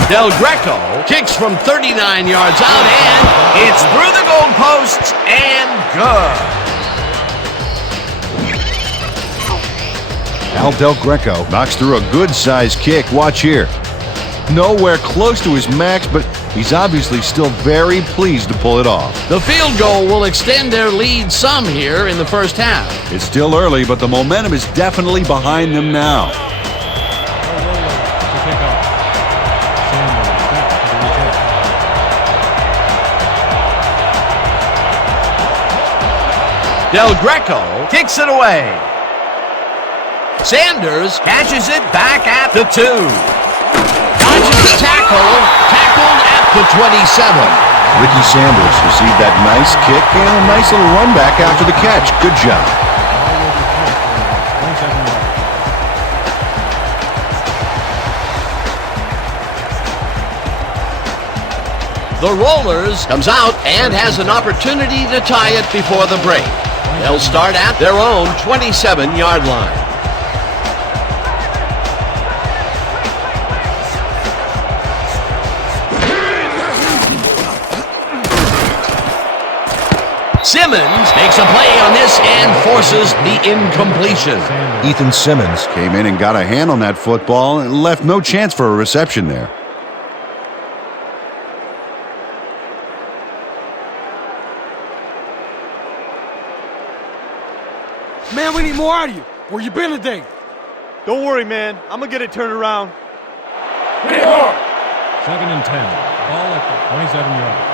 Del Greco kicks from 39 yards out, and it's through the goalposts and good. Al Del Greco knocks through a good-sized kick. Watch here. Nowhere close to his max, but he's obviously still very pleased to pull it off. The field goal will extend their lead some here in the first half. It's still early, but the momentum is definitely behind them now. Del Greco kicks it away. Sanders catches it back at the 2. Dodges the tackle, tackled at the 27. Ricky Sanders received that nice kick and a nice little run back after the catch. Good job. The Rollers comes out and has an opportunity to tie it before the break. They'll start at their own 27-yard line. Simmons makes a play on this and forces the incompletion. Ethan Simmons came in and got a hand on that football and left no chance for a reception there. Man, we need more out of you. Where you been today? Don't worry, man. I'm going to get it turned around. 2nd and 10. Ball at the 27-yard.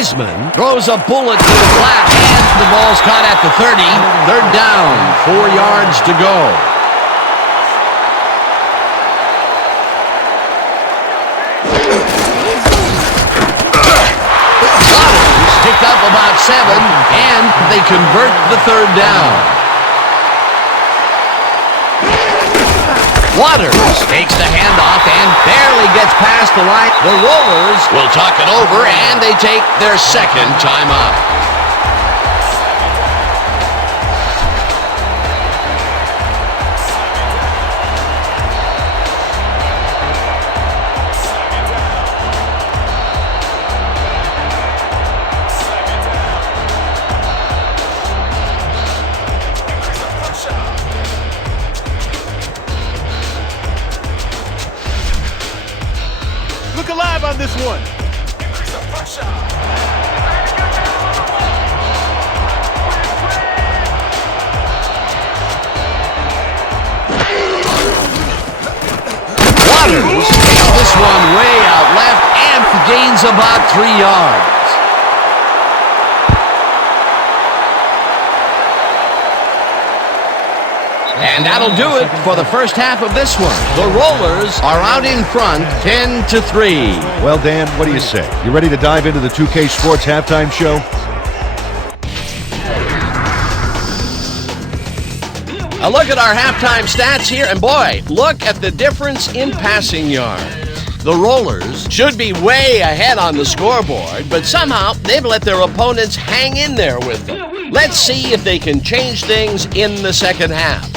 Theismann throws a bullet to the flat, and the ball's caught at the 30. Third down, 4 yards to go. Waters picked up about 7, and they convert the third down. Waters takes the handoff and barely gets past the line. The Rollers will talk it over, and they take their second timeout. Look alive on this one. Waters takes this one way out left and gains about 3 yards. And that'll do it for the first half of this one. The Rollers are out in front, 10-3. Well, Dan, what do you say? You ready to dive into the 2K Sports halftime show? A look at our halftime stats here, and boy, look at the difference in passing yards. The Rollers should be way ahead on the scoreboard, but somehow they've let their opponents hang in there with them. Let's see if they can change things in the second half.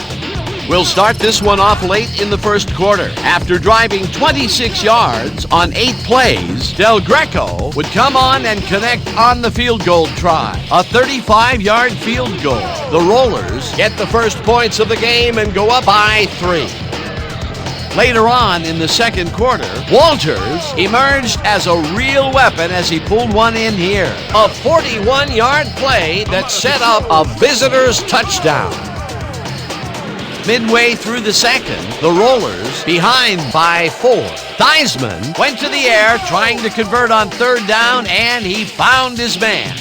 We'll start this one off late in the first quarter. After driving 26 yards on 8 plays, Del Greco would come on and connect on the field goal try. A 35-yard field goal. The Rollers get the first points of the game and go up by 3. Later on in the second quarter, Walters emerged as a real weapon as he pulled one in here. A 41-yard play that set up a visitor's touchdown. Midway through the second, the Rollers behind by 4. Theismann went to the air trying to convert on third down, and he found his man.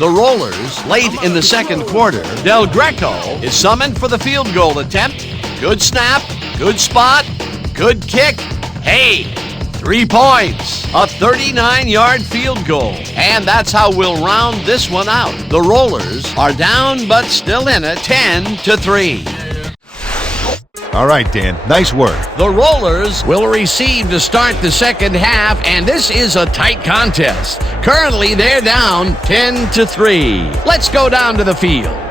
The Rollers, late in the second quarter, Del Greco is summoned for the field goal attempt. Good snap, good spot, good kick. Hey, 3 points, a 39-yard field goal. And that's how we'll round this one out. The Rollers are down but still in it, 10-3. All right, Dan, nice work. The Rollers will receive to start the second half, and this is a tight contest. Currently, they're down 10-3. Let's go down to the field.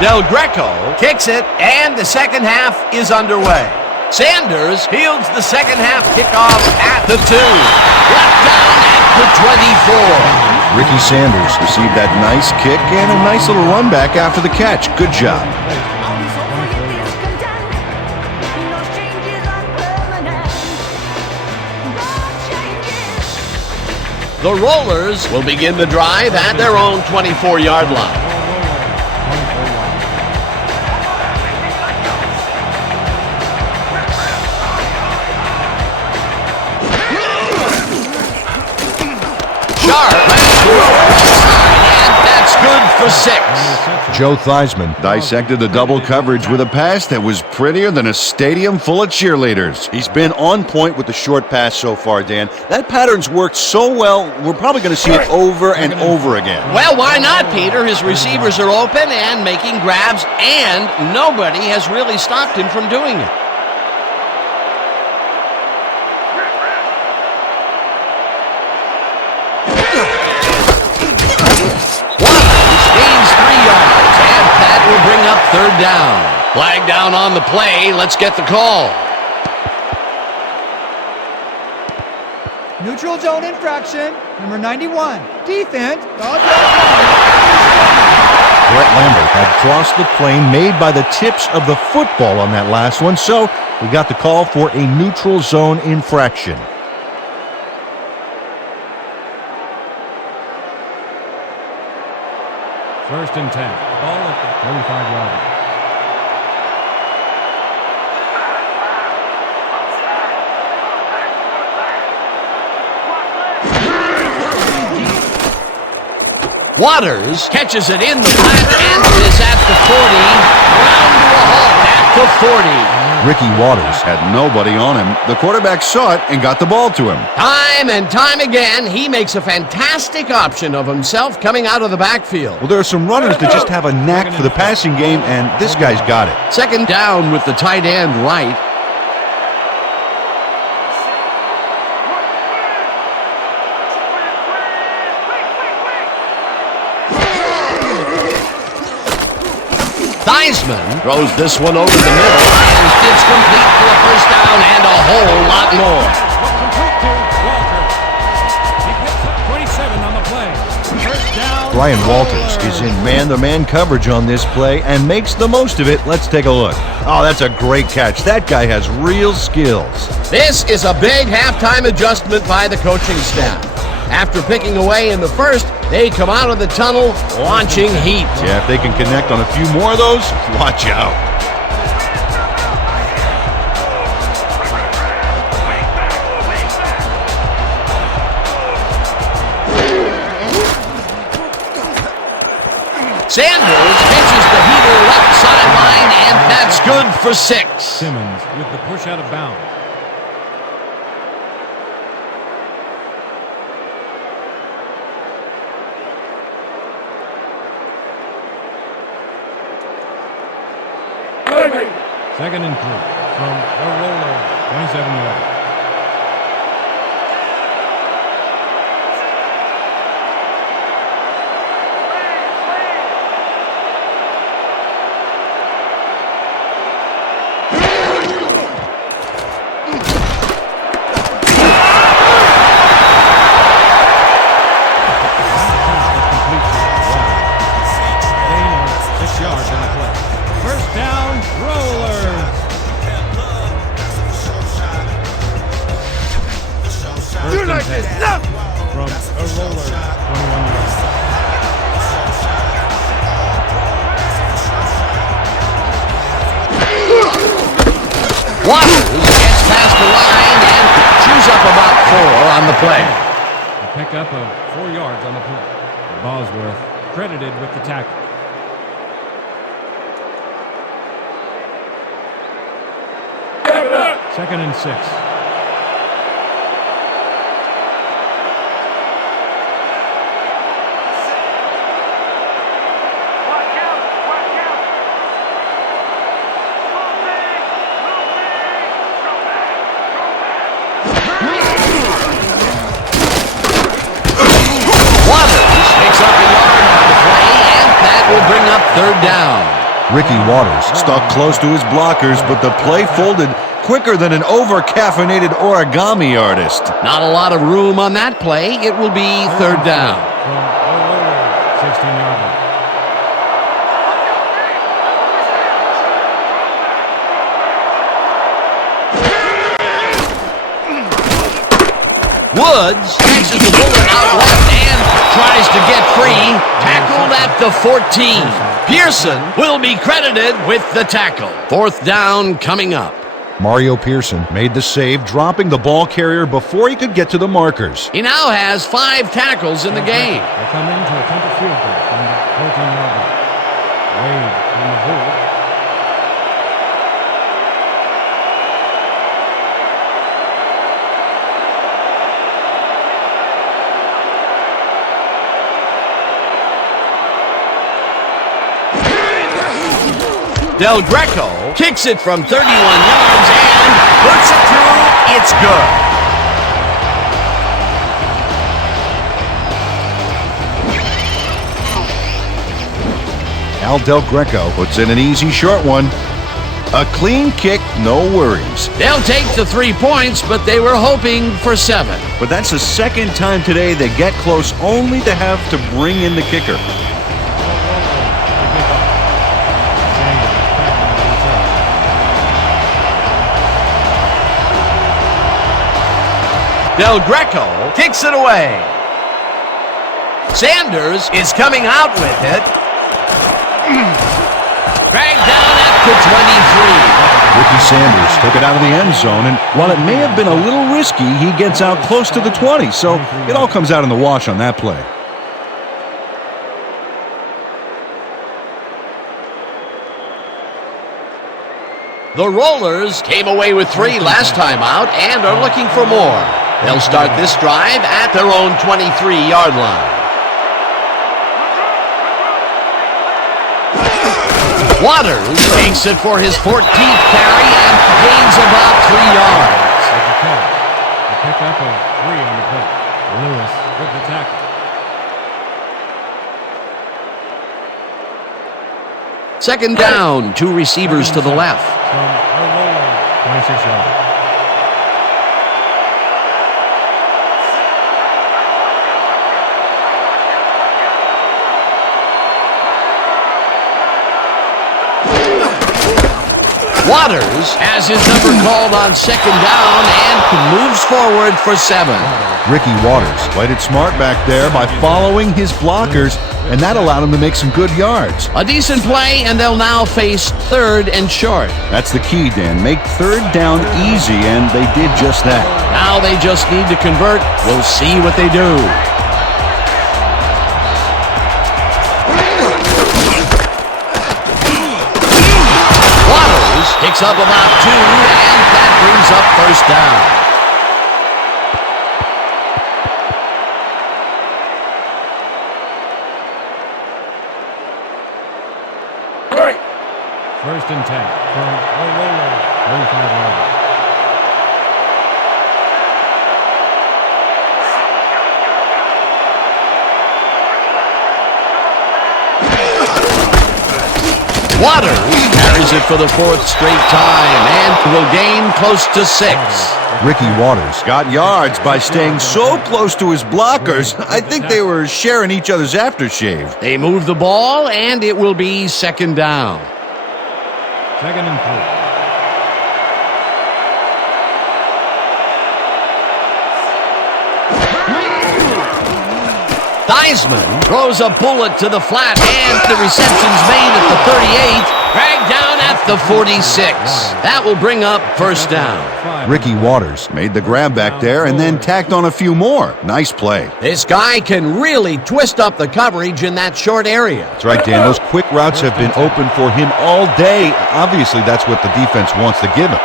Del Greco kicks it, and the second half is underway. Sanders fields the second half kickoff at the 2. Left down at the 24. Ricky Sanders received that nice kick and a nice little run back after the catch. Good job. The Rollers will begin the drive at their own 24-yard line. And that's good for 6. Joe Theismann dissected the double coverage with a pass that was prettier than a stadium full of cheerleaders. He's been on point with the short pass so far, Dan. That pattern's worked so well, we're probably going to see it over and over again. Well, why not, Peter? His receivers are open and making grabs, and nobody has really stopped him from doing it. Will bring up third down. Flag down on the play. Let's get the call. Neutral zone infraction, number 91. Defense. Brett Lambert had crossed the plane made by the tips of the football on that last one, so we got the call for a neutral zone infraction. First and 10. Ball at the 35-yard line. Waters catches it in the flat and is at the 40. Round to a halt at the 40. Ricky Waters had nobody on him. The quarterback saw it and got the ball to him. Time and time again, he makes a fantastic option of himself coming out of the backfield. Well, there are some runners that just have a knack for the passing game, and this guy's got it. Second down with the tight end right. Theismann throws this one over the middle, and it's complete for a first down and a whole lot more. Complete to Walker. He picks up 27 on the play. First down. Brian Walters is in man-to-man coverage on this play and makes the most of it. Let's take a look. Oh, that's a great catch. That guy has real skills. This is a big halftime adjustment by the coaching staff. After picking away in the first, they come out of the tunnel launching heat. Yeah, if they can connect on a few more of those, watch out. Sanders pitches the heater left sideline, and that's good for 6. Simmons with the push out of bounds. Second and 3 from a roller, 27 yards. Waters gets past the line and chews up about 4 on the play. A pickup of 4 yards on the play. Bosworth credited with the tackle. Second and 6. Will bring up third down. Ricky Waters stuck close to his blockers, but the play folded quicker than an over-caffeinated origami artist. Not a lot of room on that play. It will be third down. From a roller, 16-yard line. Woods catches the bullet out left and tries to get free. Tackled at the 14. Pearson will be credited with the tackle. Fourth down coming up. Mario Pearson made the save, dropping the ball carrier before he could get to the markers. He now has 5 tackles in the game. They come in to attempt a field goal from the 14-yard line. Wade from the hold. Del Greco kicks it from 31 yards and puts it through. It's good. Al Del Greco puts in an easy short one. A clean kick, no worries. They'll take the 3 points, but they were hoping for 7. But that's the second time today they get close only to have to bring in the kicker. Del Greco kicks it away. Sanders is coming out with it. the 23. Ricky Sanders took it out of the end zone, and while it may have been a little risky, he gets out close to the 20, so it all comes out in the wash on that play. The Rollers came away with 3 last time out and are looking for more. They'll start this drive at their own 23-yard line. Waters takes it for his 14th carry and gains about 3 yards. The pickup of 3 on the play. Lewis with the tackle. Second down, 2 receivers to the left. 26 yards. Waters has his number called on second down and moves forward for 7. Ricky Waters played it smart back there by following his blockers, and that allowed him to make some good yards. A decent play, and they'll now face 3rd and short. That's the key, Dan. Make 3rd down easy, and they did just that. Now they just need to convert. We'll see what they do. Waters picks up about 2, and that brings up 1st down. First and 10 from a roller. 35 yards. Waters carries it for the 4th straight time and will gain close to 6. Ricky Waters got yards by staying so close to his blockers, I think they were sharing each other's aftershave. They move the ball, and it will be 2nd down. 2nd and 3. Theismann throws a bullet to the flat, and the reception's made at the 38, dragged down at the 46. That will bring up 1st down. Ricky Waters made the grab back there and then tacked on a few more. Nice play. This guy can really twist up the coverage in that short area. That's right, Dan. Those quick routes have been open for him all day. Obviously, that's what the defense wants to give him.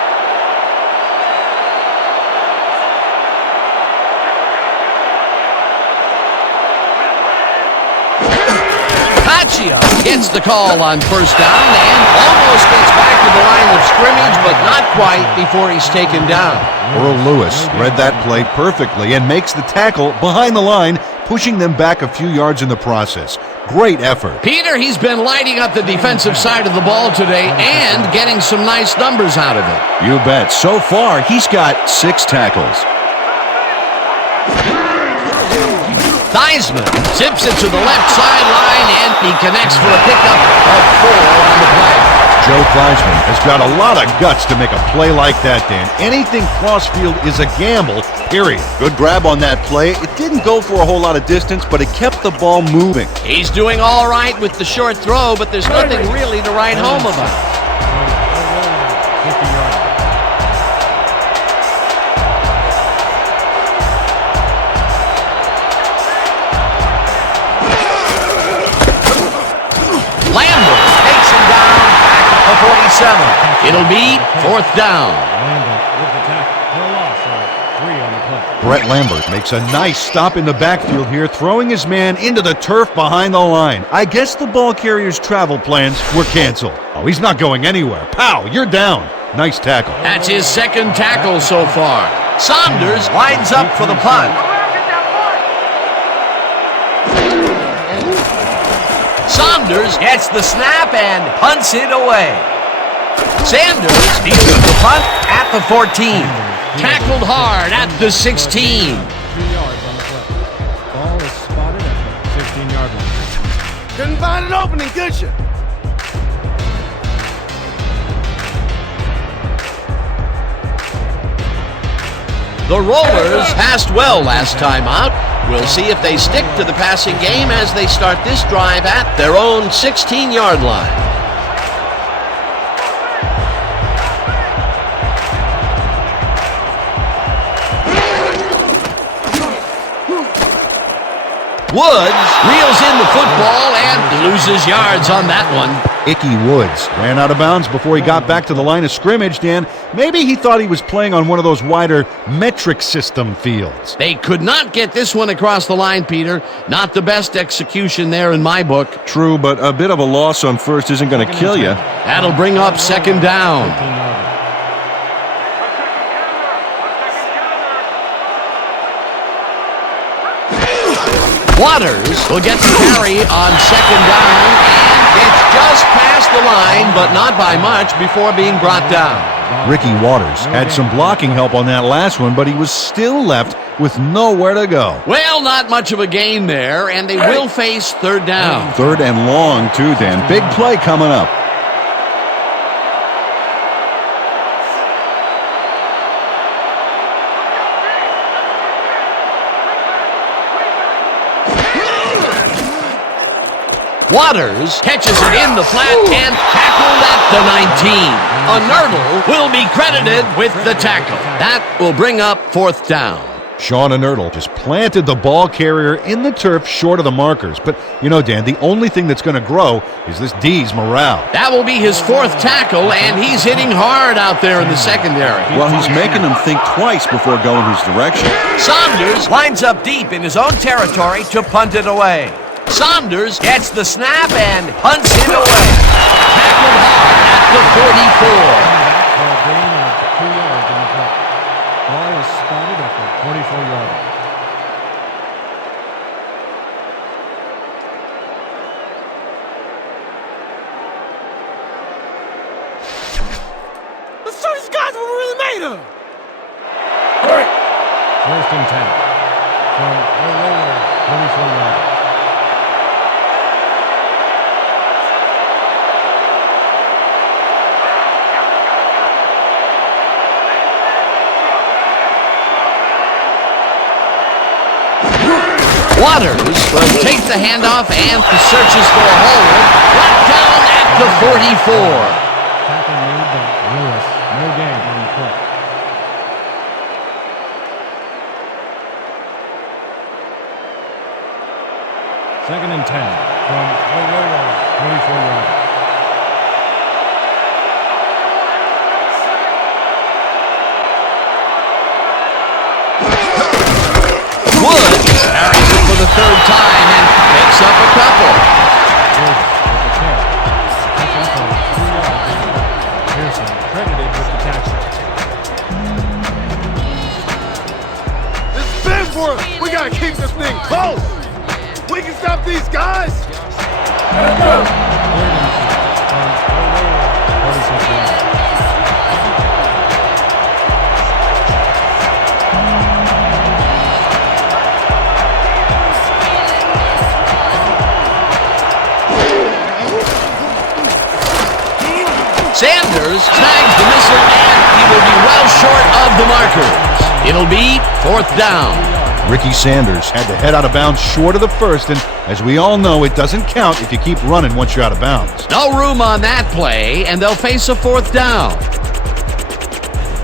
Gets the call on 1st down and almost gets back to the line of scrimmage, but not quite before he's taken down. Earl Lewis read that play perfectly and makes the tackle behind the line, pushing them back a few yards in the process. Great effort. Peter, he's been lighting up the defensive side of the ball today and getting some nice numbers out of it. You bet. So far, he's got 6 tackles. Theismann zips it to the left sideline, and he connects for a pickup of 4 on the play. Joe Theismann has got a lot of guts to make a play like that, Dan. Anything crossfield is a gamble, period. Good grab on that play. It didn't go for a whole lot of distance, but it kept the ball moving. He's doing all right with the short throw, but there's nothing really to write home about. 50 yards. A 47. It'll be 4th down. Lambert with the tackle for a loss of 3 on the play. Brett Lambert makes a nice stop in the backfield here, throwing his man into the turf behind the line. I guess the ball carrier's travel plans were canceled. Oh, he's not going anywhere. Pow, you're down. Nice tackle. That's his 2nd tackle so far. Saunders lines up for the punt. Saunders gets the snap and punts it away. Sanders deals the punt at the 14. Tackled hard at the 16. 3 yards on the play. Ball is spotted at the 16-yard line. Couldn't find an opening, could you? The Rollers passed well last time out. We'll see if they stick to the passing game as they start this drive at their own 16-yard line. Woods reels in the football and loses yards on that one. Icky Woods ran out of bounds before he got back to the line of scrimmage, Dan. Maybe he thought he was playing on one of those wider metric system fields. They could not get this one across the line, Peter. Not the best execution there in my book. True, but a bit of a loss on first isn't going to kill you. That'll bring up second down. Waters will get the carry on second down, and it's just past the line, but not by much before being brought down. Ricky Waters had some blocking help on that last one, but he was still left with nowhere to go. Well, not much of a gain there, and they will face third down. Third and long, too, Dan. Big play coming up. Waters catches it in the flat and tackled at the 19. A Nerdle will be credited with the tackle. That will bring up fourth down. Sean Nerdle just planted the ball carrier in the turf short of the markers. But, you know, Dan, the only thing that's going to grow is this D's morale. That will be his fourth tackle, and he's hitting hard out there in the secondary. Well, he's making them think twice before going his direction. Saunders lines up deep in his own territory to punt it away. Saunders gets the snap and punts it away. Tackled hard at the 44. For a gain of 2 yards on the play. Ball is spotted at the 44-yard line. Let's show these guys what we're really made of. First and 10 from Aurora, 44 yards. Waters will take the handoff and searches for a hole. Brought down at the 44. Tackle made by Lewis. No gain on the play. Second and 10 from Aurora, 24 yards. Woods carries it for the third time and picks up a couple. Woods with the carry. Pick up on 2 yards. Pearson credited with the tackle. This is big for us. We gotta keep this thing close. We can stop these guys. Third and 2 from Aurora, 46 yards. Sanders snags the missile, and he will be well short of the markers. It'll be fourth down. Ricky Sanders had to head out of bounds short of the first, and as we all know, it doesn't count if you keep running once you're out of bounds. No room on that play, and they'll face a fourth down.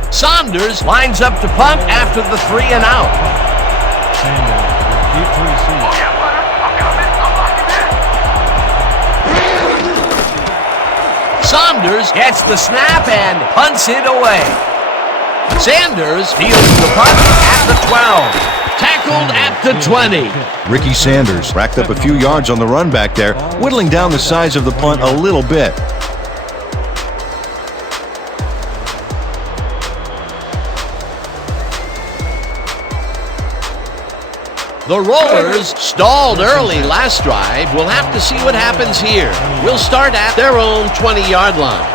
Saunders lines up to punt after the 3 and out. Sanders with deep to receive. Saunders gets the snap and punts it away. Sanders fields the punt at the 12. Tackled at the 20. Ricky Sanders racked up a few yards on the run back there, whittling down the size of the punt a little bit. The Rollers stalled early last drive. We'll have to see what happens here. We'll start at their own 20-yard line.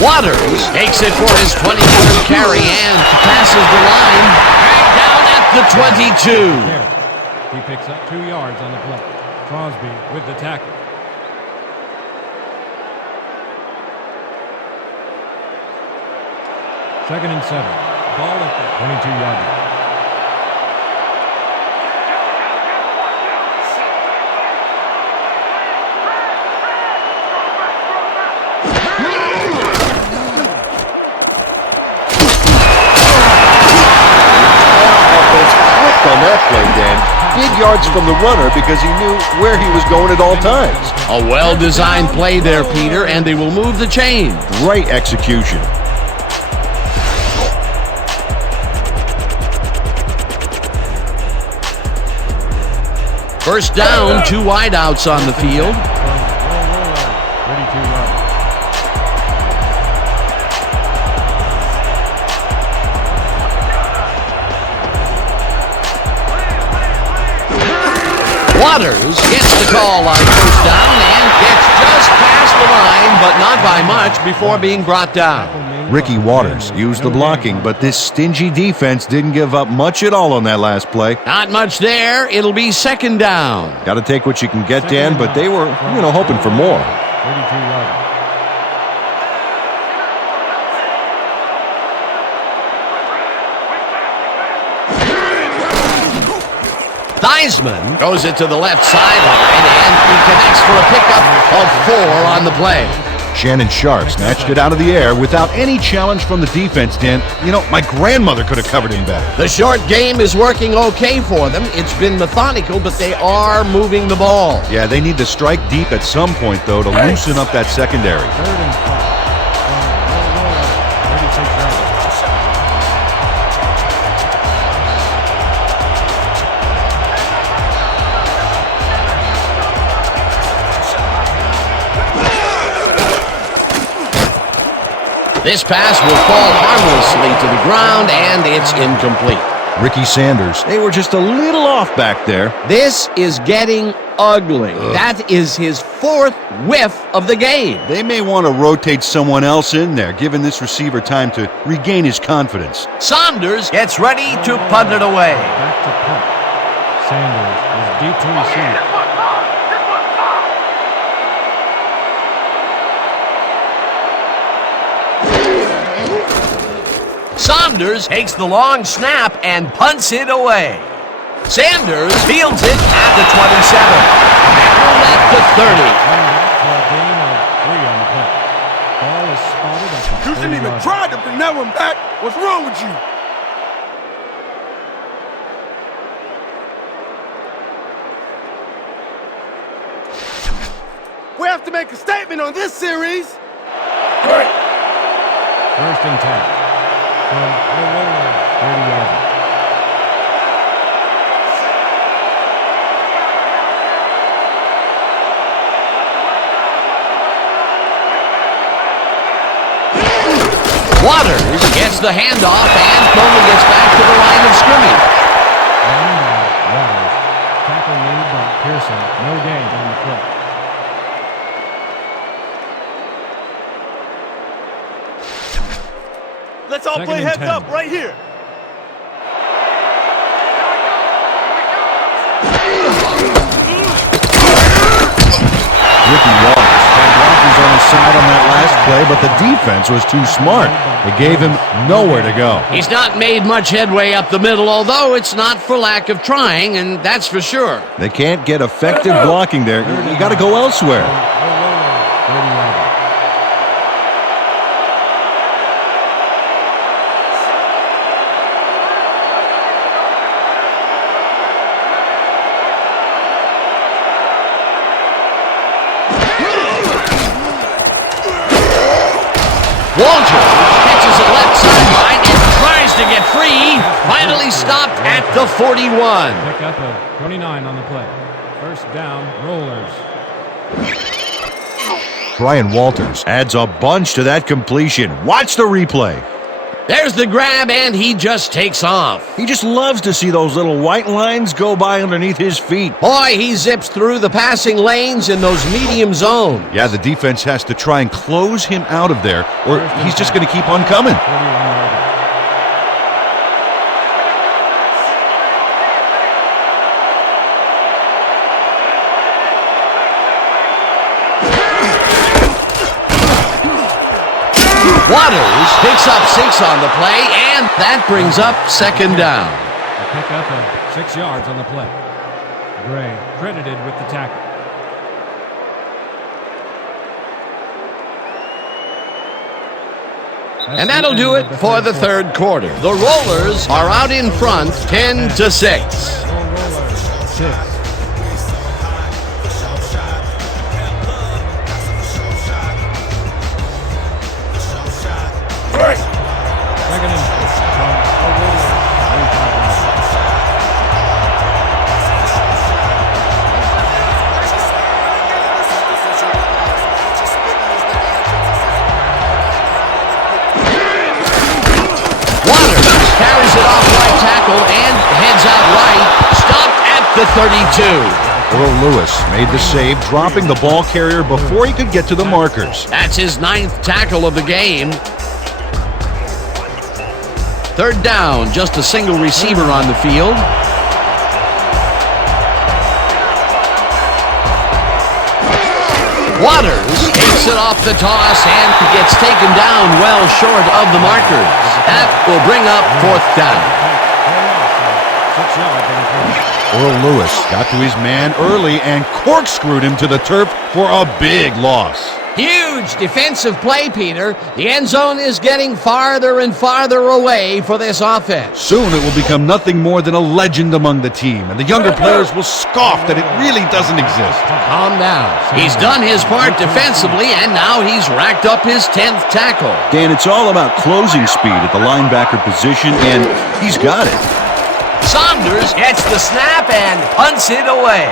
Waters takes it for his 20-yard carry and passes the line. Dragged down at the 22. He picks up 2 yards on the play. Crosby with the tackle. Second and 7. Ball at the 22-yard line. big yards from the runner because he knew where he was going at all times. A well-designed play there, Peter, and they will move the chain. Great execution. First down, 2 wideouts on the field. Waters gets the call on first down and gets just past the line, but not by much before being brought down. Ricky Waters used the blocking, but this stingy defense didn't give up much at all on that last play. Not much there. It'll be second down. Got to take what you can get, Dan, but they were, hoping for more. 32 yards. Theismann goes it to the left sideline, and he connects for a pickup of 4 on the play. Shannon Sharp snatched it out of the air without any challenge from the defense, Dan. My grandmother could have covered him better. The short game is working okay for them. It's been methodical, but they are moving the ball. Yeah, they need to strike deep at some point, though, to loosen up that secondary. 3rd and 5. 36 yards. This pass will fall harmlessly to the ground, and it's incomplete. Ricky Sanders, they were just a little off back there. This is getting ugly. That is his 4th whiff of the game. They may want to rotate someone else in there, giving this receiver time to regain his confidence. Saunders gets ready to punt it away. Back to punt. Sanders is deep to receive. Saunders takes the long snap and punts it away. Sanders fields it at the 27. At the 30. For a gain of 3 on the play. Ball is spotted at the You shouldn't even 30-yard try to bring that one back. What's wrong with you? We have to make a statement on this series. Great. 1st and 10. From 30 yards. Waters gets the handoff and only gets back to the line of scrimmage. Waters. Tackle made by Pearson. No gain on the play. Let's all play heads up right here. Ricky Waters had blockers on his side on that last play, but the defense was too smart. It gave him nowhere to go. He's not made much headway up the middle, although it's not for lack of trying, and that's for sure. They can't get effective blocking there. You got to go elsewhere. 30 yards. Walter catches it left sideline and tries to get free. Finally stopped at the 41. Pick up a 29 on the play. 1st down, Rollers. Brian Walters adds a bunch to that completion. Watch the replay. There's the grab, and he just takes off. He just loves to see those little white lines go by underneath his feet. Boy, he zips through the passing lanes in those medium zones. Yeah, the defense has to try and close him out of there, or he's just going to keep on coming. 41-yarder. Waters picks up 6 on the play, and that brings up second down. A pickup of 6 yards on the play. Gray credited with the tackle. And that'll do it for the third quarter. The Rollers are out in front, 10-6. 6. Second and 6 from the Rollers. 35 yards. Waters carries it off right tackle and heads out right. Stopped at the 32. Earl Lewis made the save, dropping the ball carrier before he could get to the markers. That's his 9th tackle of the game. Third down, just a single receiver on the field. Waters takes it off the toss and gets taken down well short of the markers. That will bring up 4th down. 6 yards on the play. Earl Lewis got to his man early and corkscrewed him to the turf for a big loss. Huge defensive play, Peter. The end zone is getting farther and farther away for this offense. Soon it will become nothing more than a legend among the team, and the younger players will scoff that it really doesn't exist. Calm down. He's done his part defensively, and now he's racked up his 10th tackle. Dan, it's all about closing speed at the linebacker position, and he's got it. Saunders gets the snap and punts it away.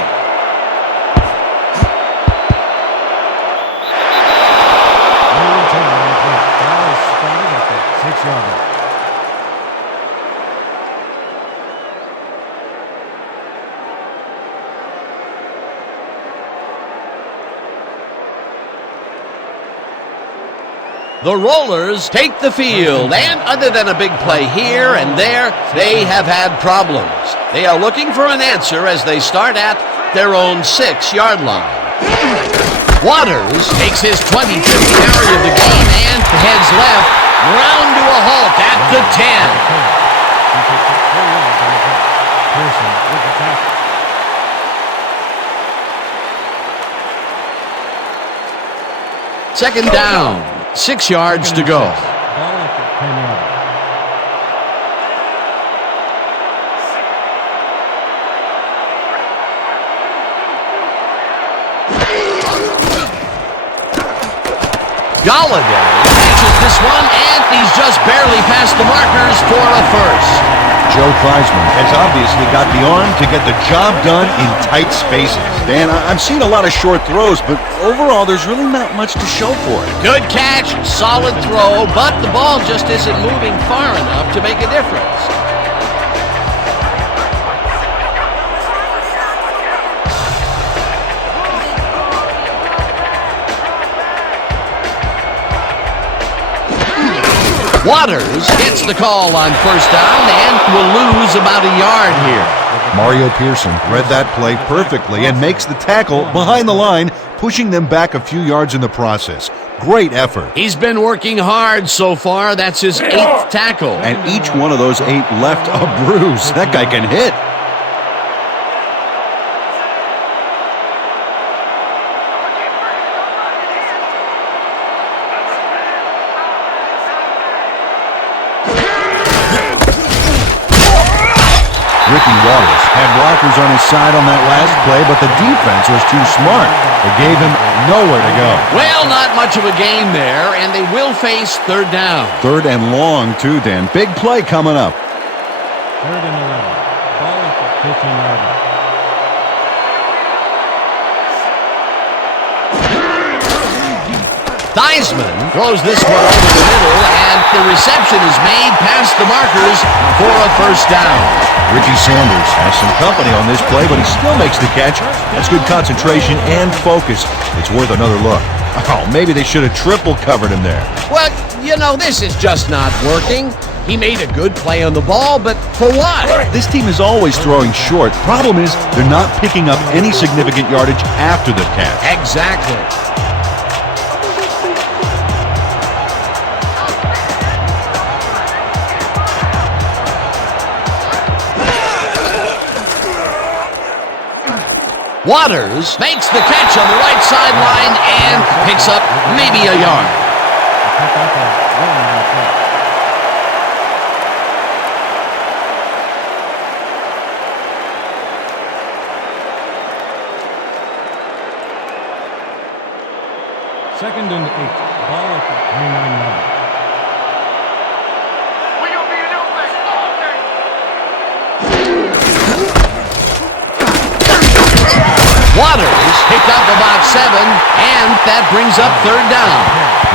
Ball is spotted at the 6-yard line. The Rollers take the field, and other than a big play here and there, they have had problems. They are looking for an answer as they start at their own 6-yard line. Waters takes his 25th carry of the game and heads left, round to a halt at the 10. He picks up 4 yards on the play. Pearson with the tackle. Second down, 6 yards to go. Ball at the 10-yard line. Galladay catches this one, and he's just barely past the markers for a first. Joe Theismann has obviously got the arm to get the job done in tight spaces. Dan, I'm seeing a lot of short throws, but overall, there's really not much to show for it. Good catch, solid throw, but the ball just isn't moving far enough to make a difference. Waters gets the call on first down and will lose about a yard here. Mario Pearson read that play perfectly and makes the tackle behind the line, pushing them back a few yards in the process. Great effort. He's been working hard so far. That's his 8th tackle. And each one of those 8 left a bruise. That guy can hit. Ricky Waters had blockers on his side on that last play, but the defense was too smart. They gave him nowhere to go. Well, not much of a gain there, and they will face third down. Third and long, too, Dan. Big play coming up. Third and 11. Ball at the 15-yard line. Theismann throws this one over the middle, and the reception is made past the markers for a first down. Ricky Sanders has some company on this play, but he still makes the catch. That's good concentration and focus. It's worth another look. Oh, maybe they should have triple covered him there. Well, you know, this is just not working. He made a good play on the ball, but for what? This team is always throwing short. Problem is, they're not picking up any significant yardage after the catch. Exactly. Waters makes the catch on the right sideline and picks up maybe a yard. Pick up a run on the play. 2nd and 8. Ball at the 29-yard line. Waters picked up about 7, and that brings up 3rd down.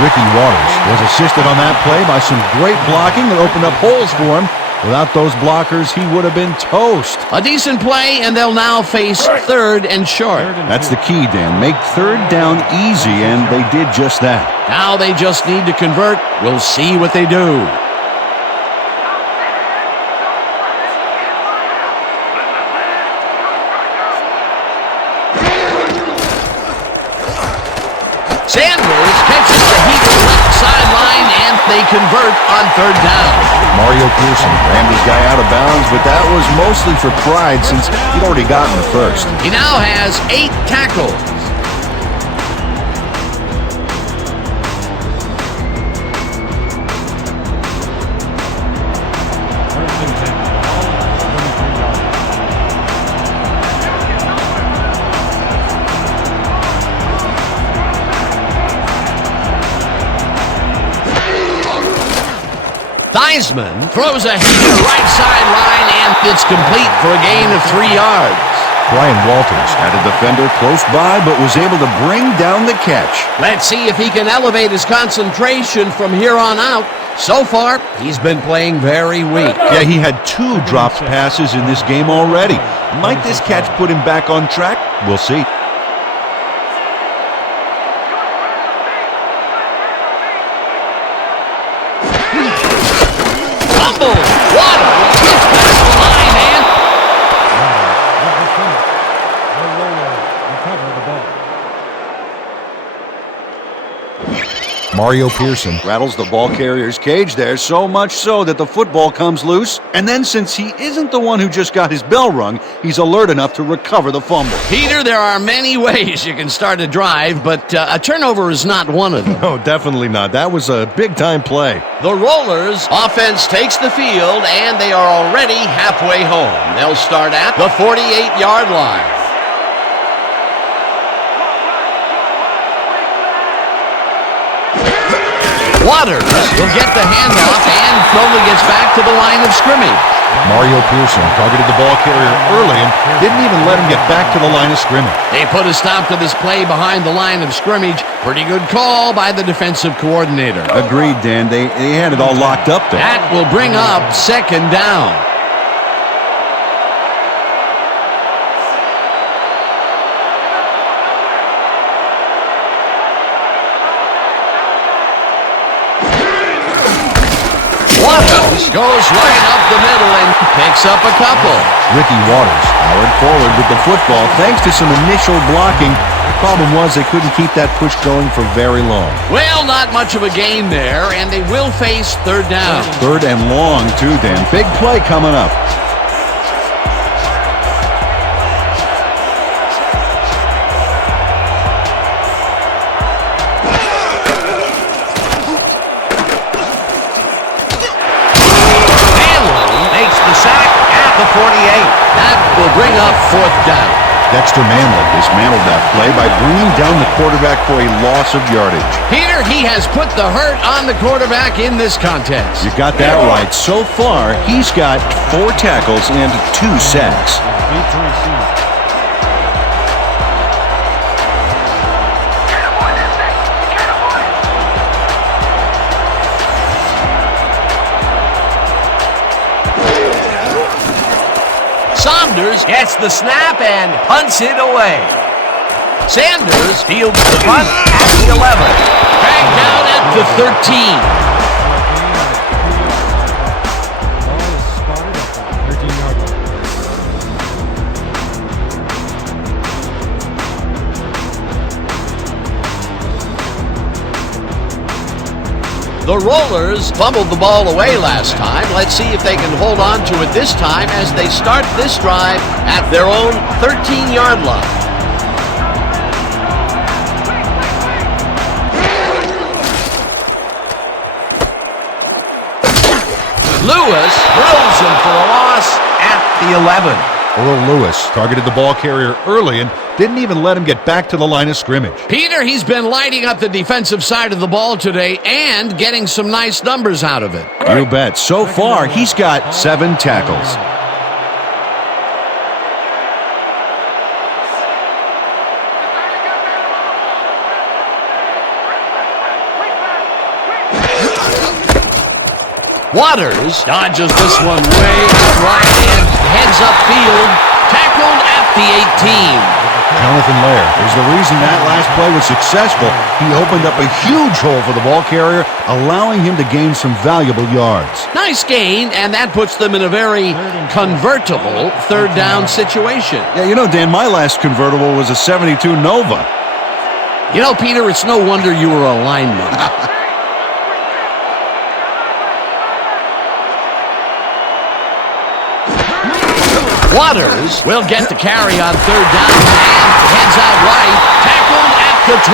Ricky Waters was assisted on that play by some great blocking that opened up holes for him. Without those blockers, he would have been toast. A decent play, and they'll now face 3rd and short. That's the key, Dan. Make 3rd down easy, and they did just that. Now they just need to convert. We'll see what they do. Sanders catches the heater left sideline, and they convert on 3rd down. Mario Pearson rammed his guy out of bounds, but that was mostly for pride since he'd already gotten the first. He now has 8 tackles. Theismann throws a heater right sideline, and it's complete for a gain of 3 yards. Brian Walters had a defender close by, but was able to bring down the catch. Let's see if he can elevate his concentration from here on out. So far, he's been playing very weak. Yeah, he had 2 dropped passes in this game already. Might this catch put him back on track? We'll see. Mario Pearson rattles the ball carrier's cage there, so much so that the football comes loose. And then since he isn't the one who just got his bell rung, he's alert enough to recover the fumble. Peter, there are many ways you can start a drive, but a turnover is not one of them. No, definitely not. That was a big-time play. The Rollers offense takes the field, and they are already halfway home. They'll start at the 48-yard line. Waters will get the handoff and slowly gets back to the line of scrimmage. Mario Pearson targeted the ball carrier early and didn't even let him get back to the line of scrimmage. They put a stop to this play behind the line of scrimmage. Pretty good call by the defensive coordinator. Agreed, Dan. They had it all locked up there. That will bring up 2nd down. Waters goes right up the middle and picks up a couple. Ricky Waters powered forward with the football thanks to some initial blocking. The problem was they couldn't keep that push going for very long. Well, not much of a gain there, and they will face 3rd down. 3rd and long, too, Dan. Big play coming up. The 48. That will bring up 4th down. Dexter Manley dismantled that play by bringing down the quarterback for a loss of yardage. Peter, he has put the hurt on the quarterback in this contest. You got that right. So far, he's got 4 tackles and 2 sacks. Saunders gets the snap and punts it away. Sanders fields the punt at the 11. Dragged down at the 13. The Rollers fumbled the ball away last time. Let's see if they can hold on to it this time as they start this drive at their own 13-yard line. Lewis drills him for a loss at the 11. Earl Lewis targeted the ball carrier early and didn't even let him get back to the line of scrimmage. Peter, he's been lighting up the defensive side of the ball today and getting some nice numbers out of it. You bet. So far, he's got 7 tackles. Waters dodges this one way right and heads upfield, tackled at the 18. Jonathan Lair is the reason that last play was successful. He opened up a huge hole for the ball carrier, allowing him to gain some valuable yards. Nice gain, and that puts them in a very convertible third down situation. Yeah, you know, Dan, my last convertible was a 72 Nova. You know, Peter, it's no wonder you were a lineman. Waters will get the carry on third down and heads out right, tackled at the 25.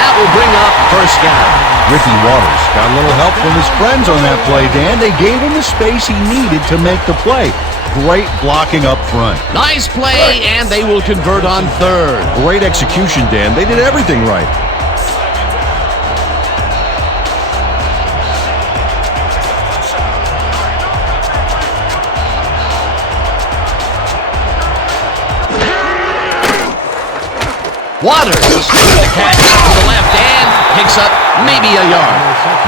That will bring up first down. Ricky Waters got a little help from his friends on that play, Dan. They gave him the space he needed to make the play. Great blocking up front. Nice play, and they will convert on third. Great execution, Dan. They did everything right. Waters with the catch to the left and picks up maybe a yard.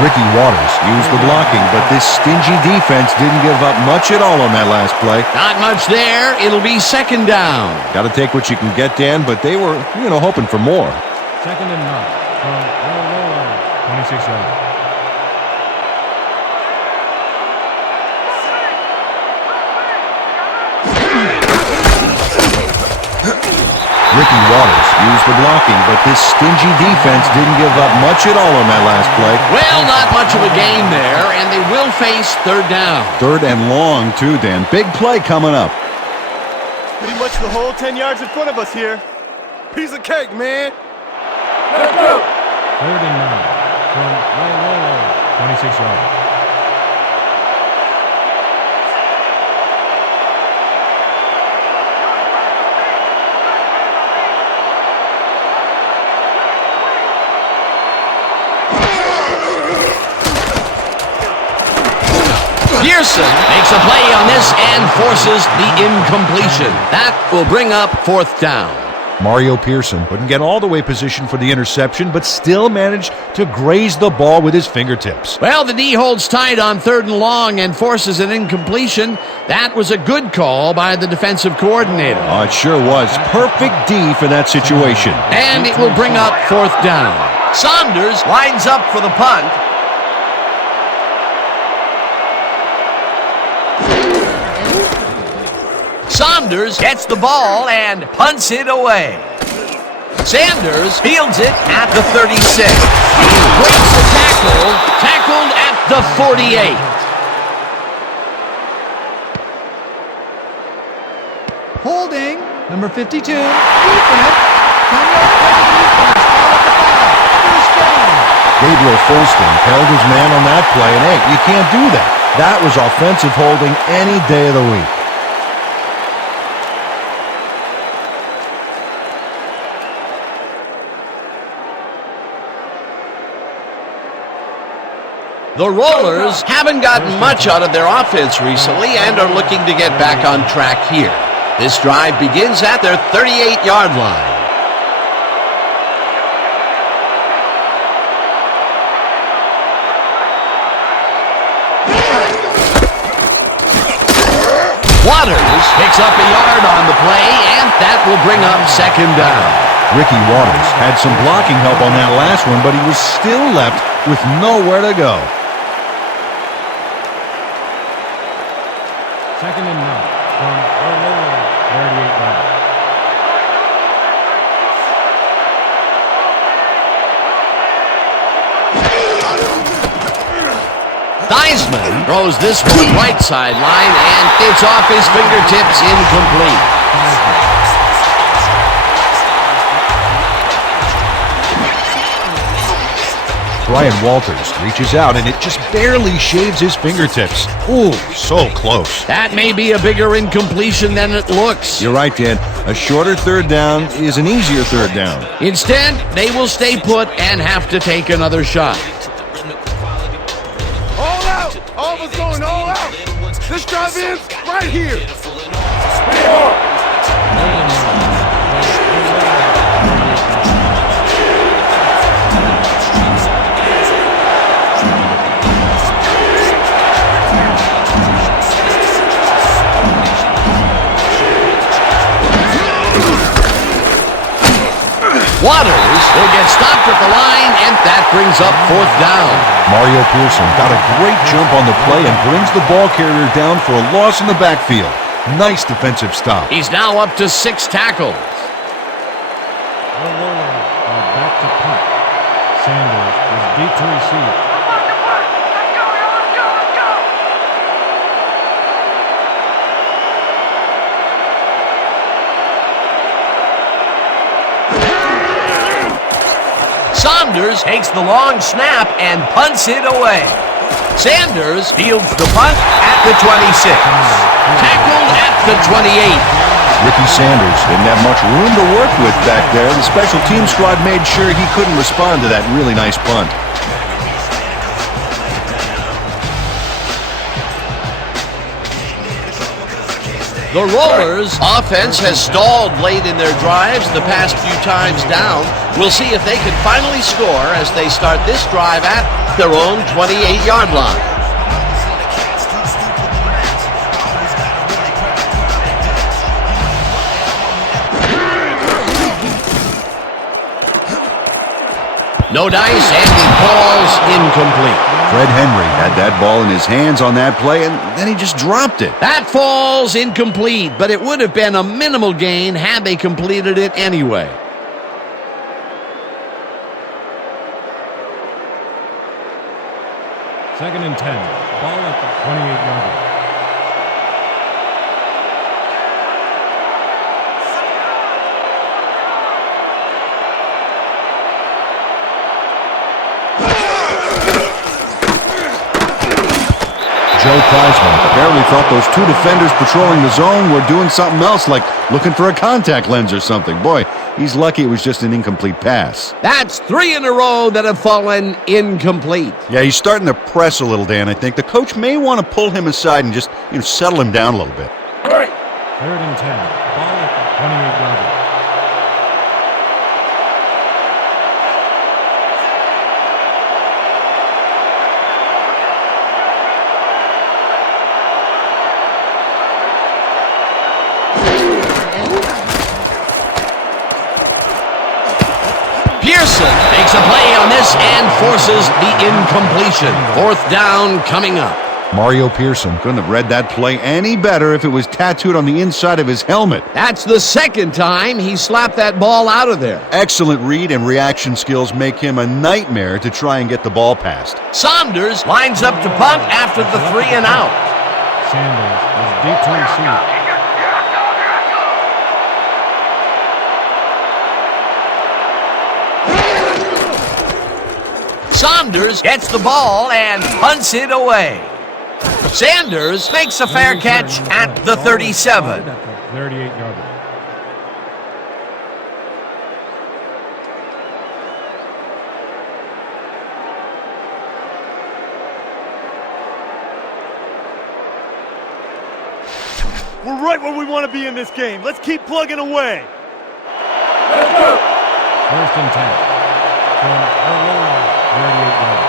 Ricky Waters used the blocking, but this stingy defense didn't give up much at all on that last play. Not much there. It'll be second down. Got to take what you can get, Dan, but they were, hoping for more. Second and 9 from 26 yards. Ricky Waters used the blocking, but this stingy defense didn't give up much at all on that last play. Well, not much of a gain there, and they will face third down. Third and long, too, Dan. Big play coming up. Pretty much the whole 10 yards in front of us here. Piece of cake, man. Let's go. Third and 9 from 26 yards. Pearson makes a play on this and forces the incompletion. That will bring up fourth down. Mario Pearson couldn't get all the way positioned for the interception, but still managed to graze the ball with his fingertips. Well, the D holds tight on third and long and forces an incompletion. That was a good call by the defensive coordinator. Oh, it sure was. Perfect D for that situation. And it will bring up fourth down. Saunders lines up for the punt. Saunders gets the ball and punts it away. Sanders fields it at the 36. Breaks the tackle, tackled at the 48. Holding, number 52, defense. 10 yards on the defense. Foul at the 5. First down. Gabriel Folston held his man on that play, and hey, you can't do that. That was offensive holding any day of the week. The Rollers haven't gotten much out of their offense recently and are looking to get back on track here. This drive begins at their 38-yard line. Waters picks up a yard on the play, and that will bring up second down. Ricky Waters had some blocking help on that last one, but he was still left with nowhere to go. Second and 9 from 38 yards. Theismann throws this one right sideline, and it's off his fingertips, incomplete. Brian Walters reaches out and it just barely shaves his fingertips. Ooh, so close. That may be a bigger incompletion than it looks. You're right, Dan. A shorter third down is an easier third down. Instead, they will stay put and have to take another shot. All out! All of us going all out! This drive ends right here! Waters will get stopped at the line, and that brings up fourth down. Mario Pearson got a great jump on the play and brings the ball carrier down for a loss in the backfield. Nice defensive stop. He's now up to 6 tackles. Back to punt. Sanders is deep to receive. Saunders takes the long snap and punts it away. Sanders fields the punt at the 26. Tackled at the 28. Ricky Sanders didn't have much room to work with back there. The special team squad made sure he couldn't respond to that really nice punt. The Rollers' offense has stalled late in their drives the past few times down. We'll see if they can finally score as they start this drive at their own 28-yard line. No dice, and he falls incomplete. Fred Henry had that ball in his hands on that play, and then he just dropped it. That falls incomplete, but it would have been a minimal gain had they completed it anyway. Second and 10. Ball at the 28-yard line. Joe Theismann apparently thought those two defenders patrolling the zone were doing something else, like looking for a contact lens or something. Boy, he's lucky it was just an incomplete pass. That's 3 in a row that have fallen incomplete. Yeah, he's starting to press a little, Dan, I think. The coach may want to pull him aside and just settle him down a little bit. Third and 10. Ball at the 28-yard line. Pearson makes a play on this and forces the incompletion. Fourth down coming up. Mario Pearson couldn't have read that play any better if it was tattooed on the inside of his helmet. That's the second time he slapped that ball out of there. Excellent read and reaction skills make him a nightmare to try and get the ball past. Saunders lines up to punt after the 3 and out. Sanders is deep to receive. Saunders gets the ball and punts it away. Sanders makes a fair catch at the 37. 38-yard line. We're right where we want to be in this game. Let's keep plugging away. First and 10. From our low line, 38-yard line.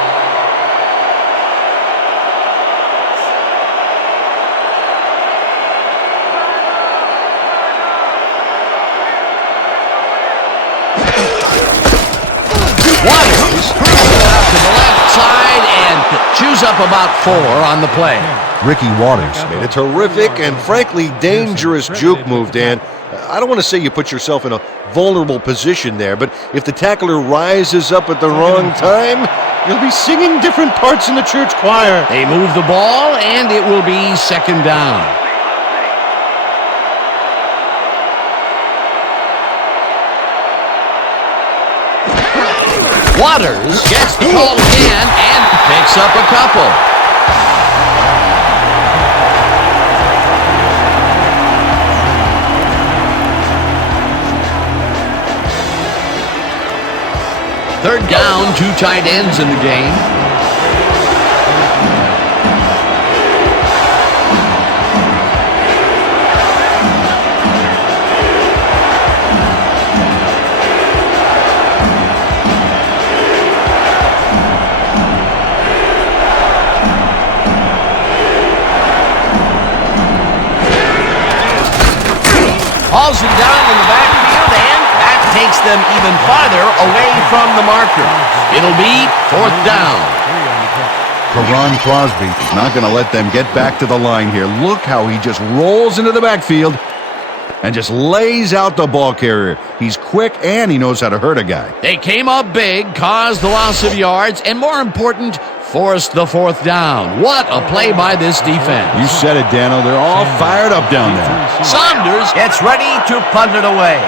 Waters out to the left side and chews up about 4 on the play. Ricky Waters made a terrific and frankly dangerous juke move, Dan. I don't want to say you put yourself in a vulnerable position there, but if the tackler rises up at the wrong time, you'll be singing different parts in the church choir. They move the ball, and it will be second down. Waters gets the call again and picks up a couple. Third down, 2 tight ends in the game. Hauls him down in the backfield, and that takes them even farther away from the marker. It'll be 4th down. Karan Crosby is not going to let them get back to the line here. Look how he just rolls into the backfield and just lays out the ball carrier. He's quick and he knows how to hurt a guy. They came up big, caused the loss of yards, and more important, forced the 4th down. What a play by this defense. You said it, Dano. They're all fired up down there. Saunders gets ready to punt it away.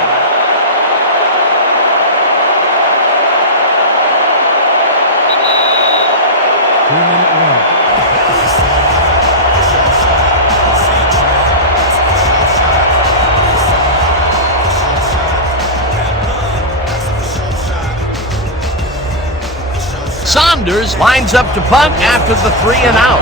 Saunders lines up to punt after the 3 and out.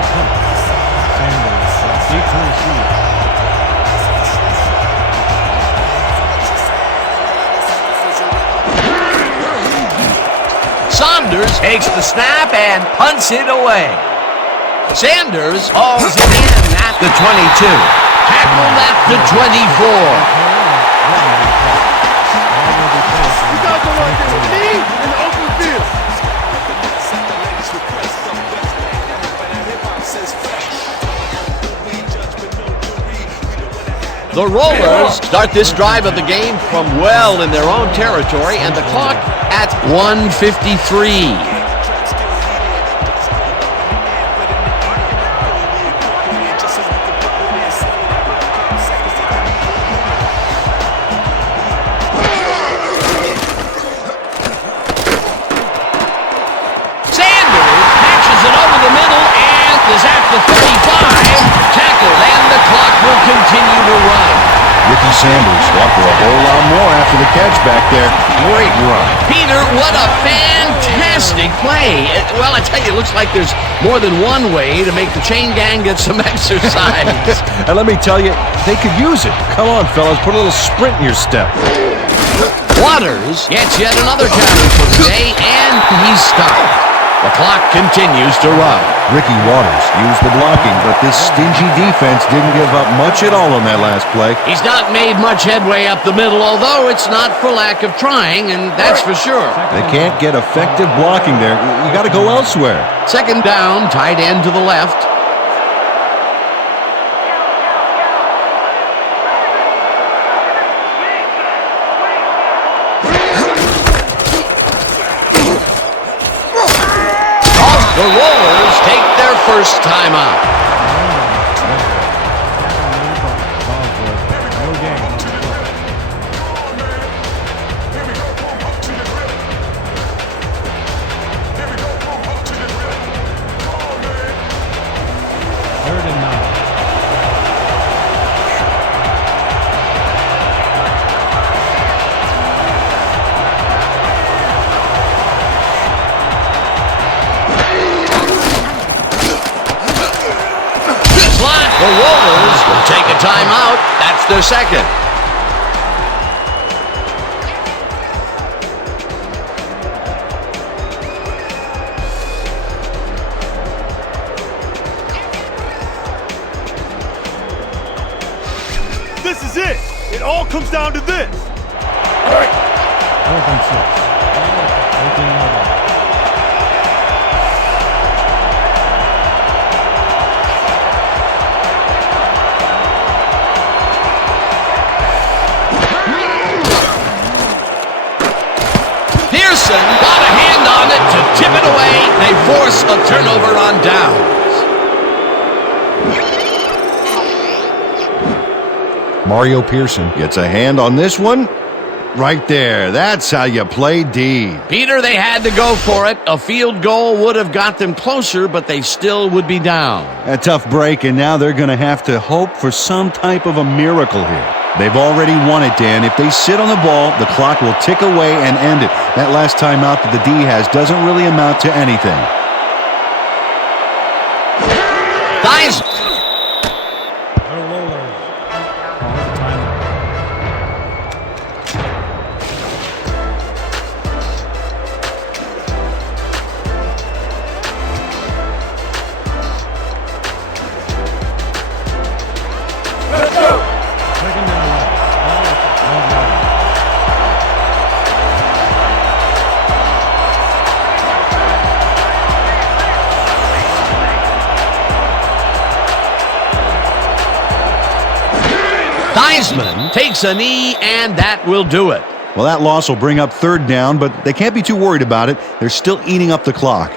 Saunders takes the snap and punts it away. Sanders hauls it in at the 22. Tackled at the 24. You guys are working with me in the open field. The Rollers start this drive of the game from well in their own territory, and the clock at 1:53. Is at the 35, tackled, and the clock will continue to run. Ricky Sanders fought for a whole lot more after the catch back there. Great run. Peter, what a fantastic play. Well, I tell you, it looks like there's more than one way to make the chain gang get some exercise. And let me tell you, they could use it. Come on, fellas, put a little sprint in your step. Waters gets yet another challenge for the day, and he's stopped. The clock continues to run. Ricky Waters used the blocking, but this stingy defense didn't give up much at all on that last play. He's not made much headway up the middle, although it's not for lack of trying, and that's for sure. They can't get effective blocking there. You got to go elsewhere. 2nd down, tight end to the left. The Rollers take their first time out. The Rollers will take a timeout. That's their second. This is it. It all comes down to this. All right. 4th and 6. Got a hand on it to tip it away. They force a turnover on downs. Mario Pearson gets a hand on this one, Right there. That's how you play D. Peter, they had to go for it. A field goal would have got them closer, but they still would be down. A tough break, and now they're going to have to hope for some type of a miracle here. They've already won it, Dan. If they sit on the ball, the clock will tick away and end it. That last timeout that the D has doesn't really amount to anything. Nice. The Rollers call the timeout. Let's go! Second down left. Ball at the 12-yard line. Theismann takes a knee, and that will do it. Well, that loss will bring up third down, but they can't be too worried about it. They're still eating up the clock.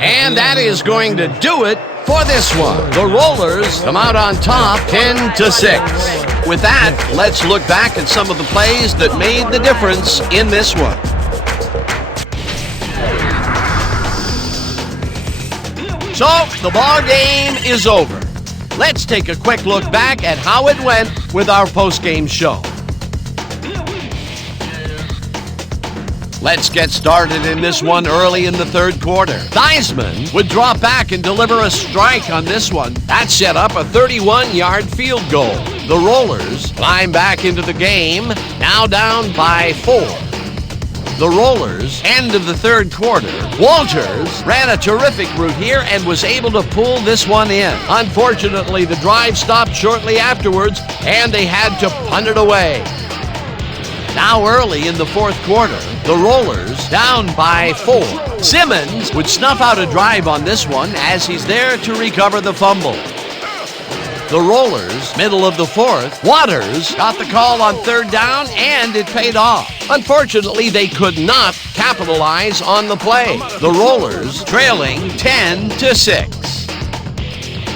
And that is going to do it for this one. The Rollers come out on top 10-6. With that, let's look back at some of the plays that made the difference in this one. So, the ball game is over. Let's take a quick look back at how it went with our post-game show. Let's get started in this one early in the third quarter. Theismann would drop back and deliver a strike on this one. That set up a 31-yard field goal. The Rollers climb back into the game, now down by 4. The Rollers, end of the third quarter. Walters ran a terrific route here and was able to pull this one in. Unfortunately, the drive stopped shortly afterwards, and they had to punt it away. Now early in the fourth quarter, the Rollers down by 4. Simmons would snuff out a drive on this one as he's there to recover the fumble. The Rollers, middle of the fourth, Waters got the call on third down, and it paid off. Unfortunately, they could not capitalize on the play. The Rollers trailing 10-6.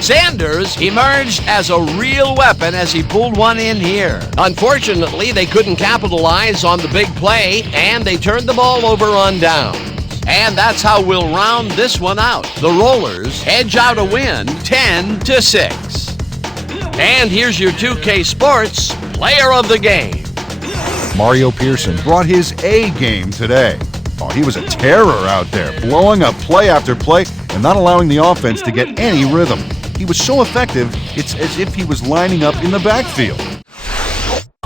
Sanders emerged as a real weapon as he pulled one in here. Unfortunately, they couldn't capitalize on the big play, and they turned the ball over on downs. And that's how we'll round this one out. The Rollers edge out a win 10-6. And here's your 2K Sports Player of the Game. Mario Pearson brought his A game today. Oh, he was a terror out there, blowing up play after play and not allowing the offense to get any rhythm. He was so effective, it's as if he was lining up in the backfield.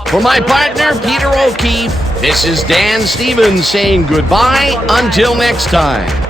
For my partner, Peter O'Keefe, this is Dan Stevens saying goodbye until next time.